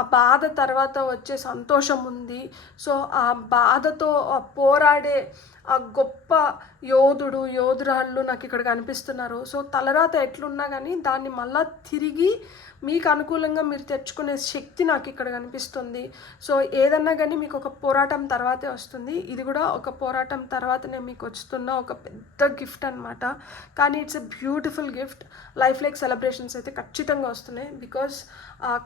ఆ బాధ తర్వాత వచ్చే సంతోషం ఉంది. సో ఆ బాధతో పోరాడే ఆ గొప్ప యోధురాళ్ళు నాకు ఇక్కడ కనిపిస్తున్నారు. సో తలరాత ఎట్లున్నా కానీ దాన్ని మళ్ళా తిరిగి మీకు అనుకూలంగా మీరు తెచ్చుకునే శక్తి నాకు ఇక్కడ కనిపిస్తుంది. సో ఏదన్నా కానీ మీకు ఒక పోరాటం తర్వాతే వస్తుంది. ఇది కూడా ఒక పోరాటం తర్వాతనే మీకు వస్తున్న ఒక పెద్ద గిఫ్ట్ అనమాట. కానీ it's a beautiful gift. Life like celebrations అయితే ఖచ్చితంగా వస్తున్నాయి. బికాస్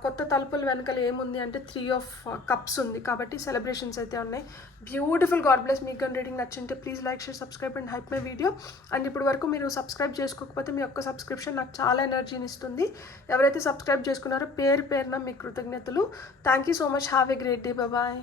కొత్త తలుపుల వెనకాల ఏముంది అంటే 3 of Cups ఉంది, కాబట్టి సెలబ్రేషన్స్ అయితే ఉన్నాయి. Beautiful, God bless. మీకు రీడింగ్ నచ్చింటే please like, share, subscribe and hype my video. And ఇప్పుడు వరకు మీరు సబ్స్క్రైబ్ చేసుకోకపోతే మీ యొక్క సబ్స్క్రిప్షన్ నాకు చాలా ఎనర్జీని ఇస్తుంది. ఎవరైతే సబ్స్క్రైబ్ చేసుకున్నారో పేరున మీకు కృతజ్ఞతలు. Thank you so much. Have a great day. Bye.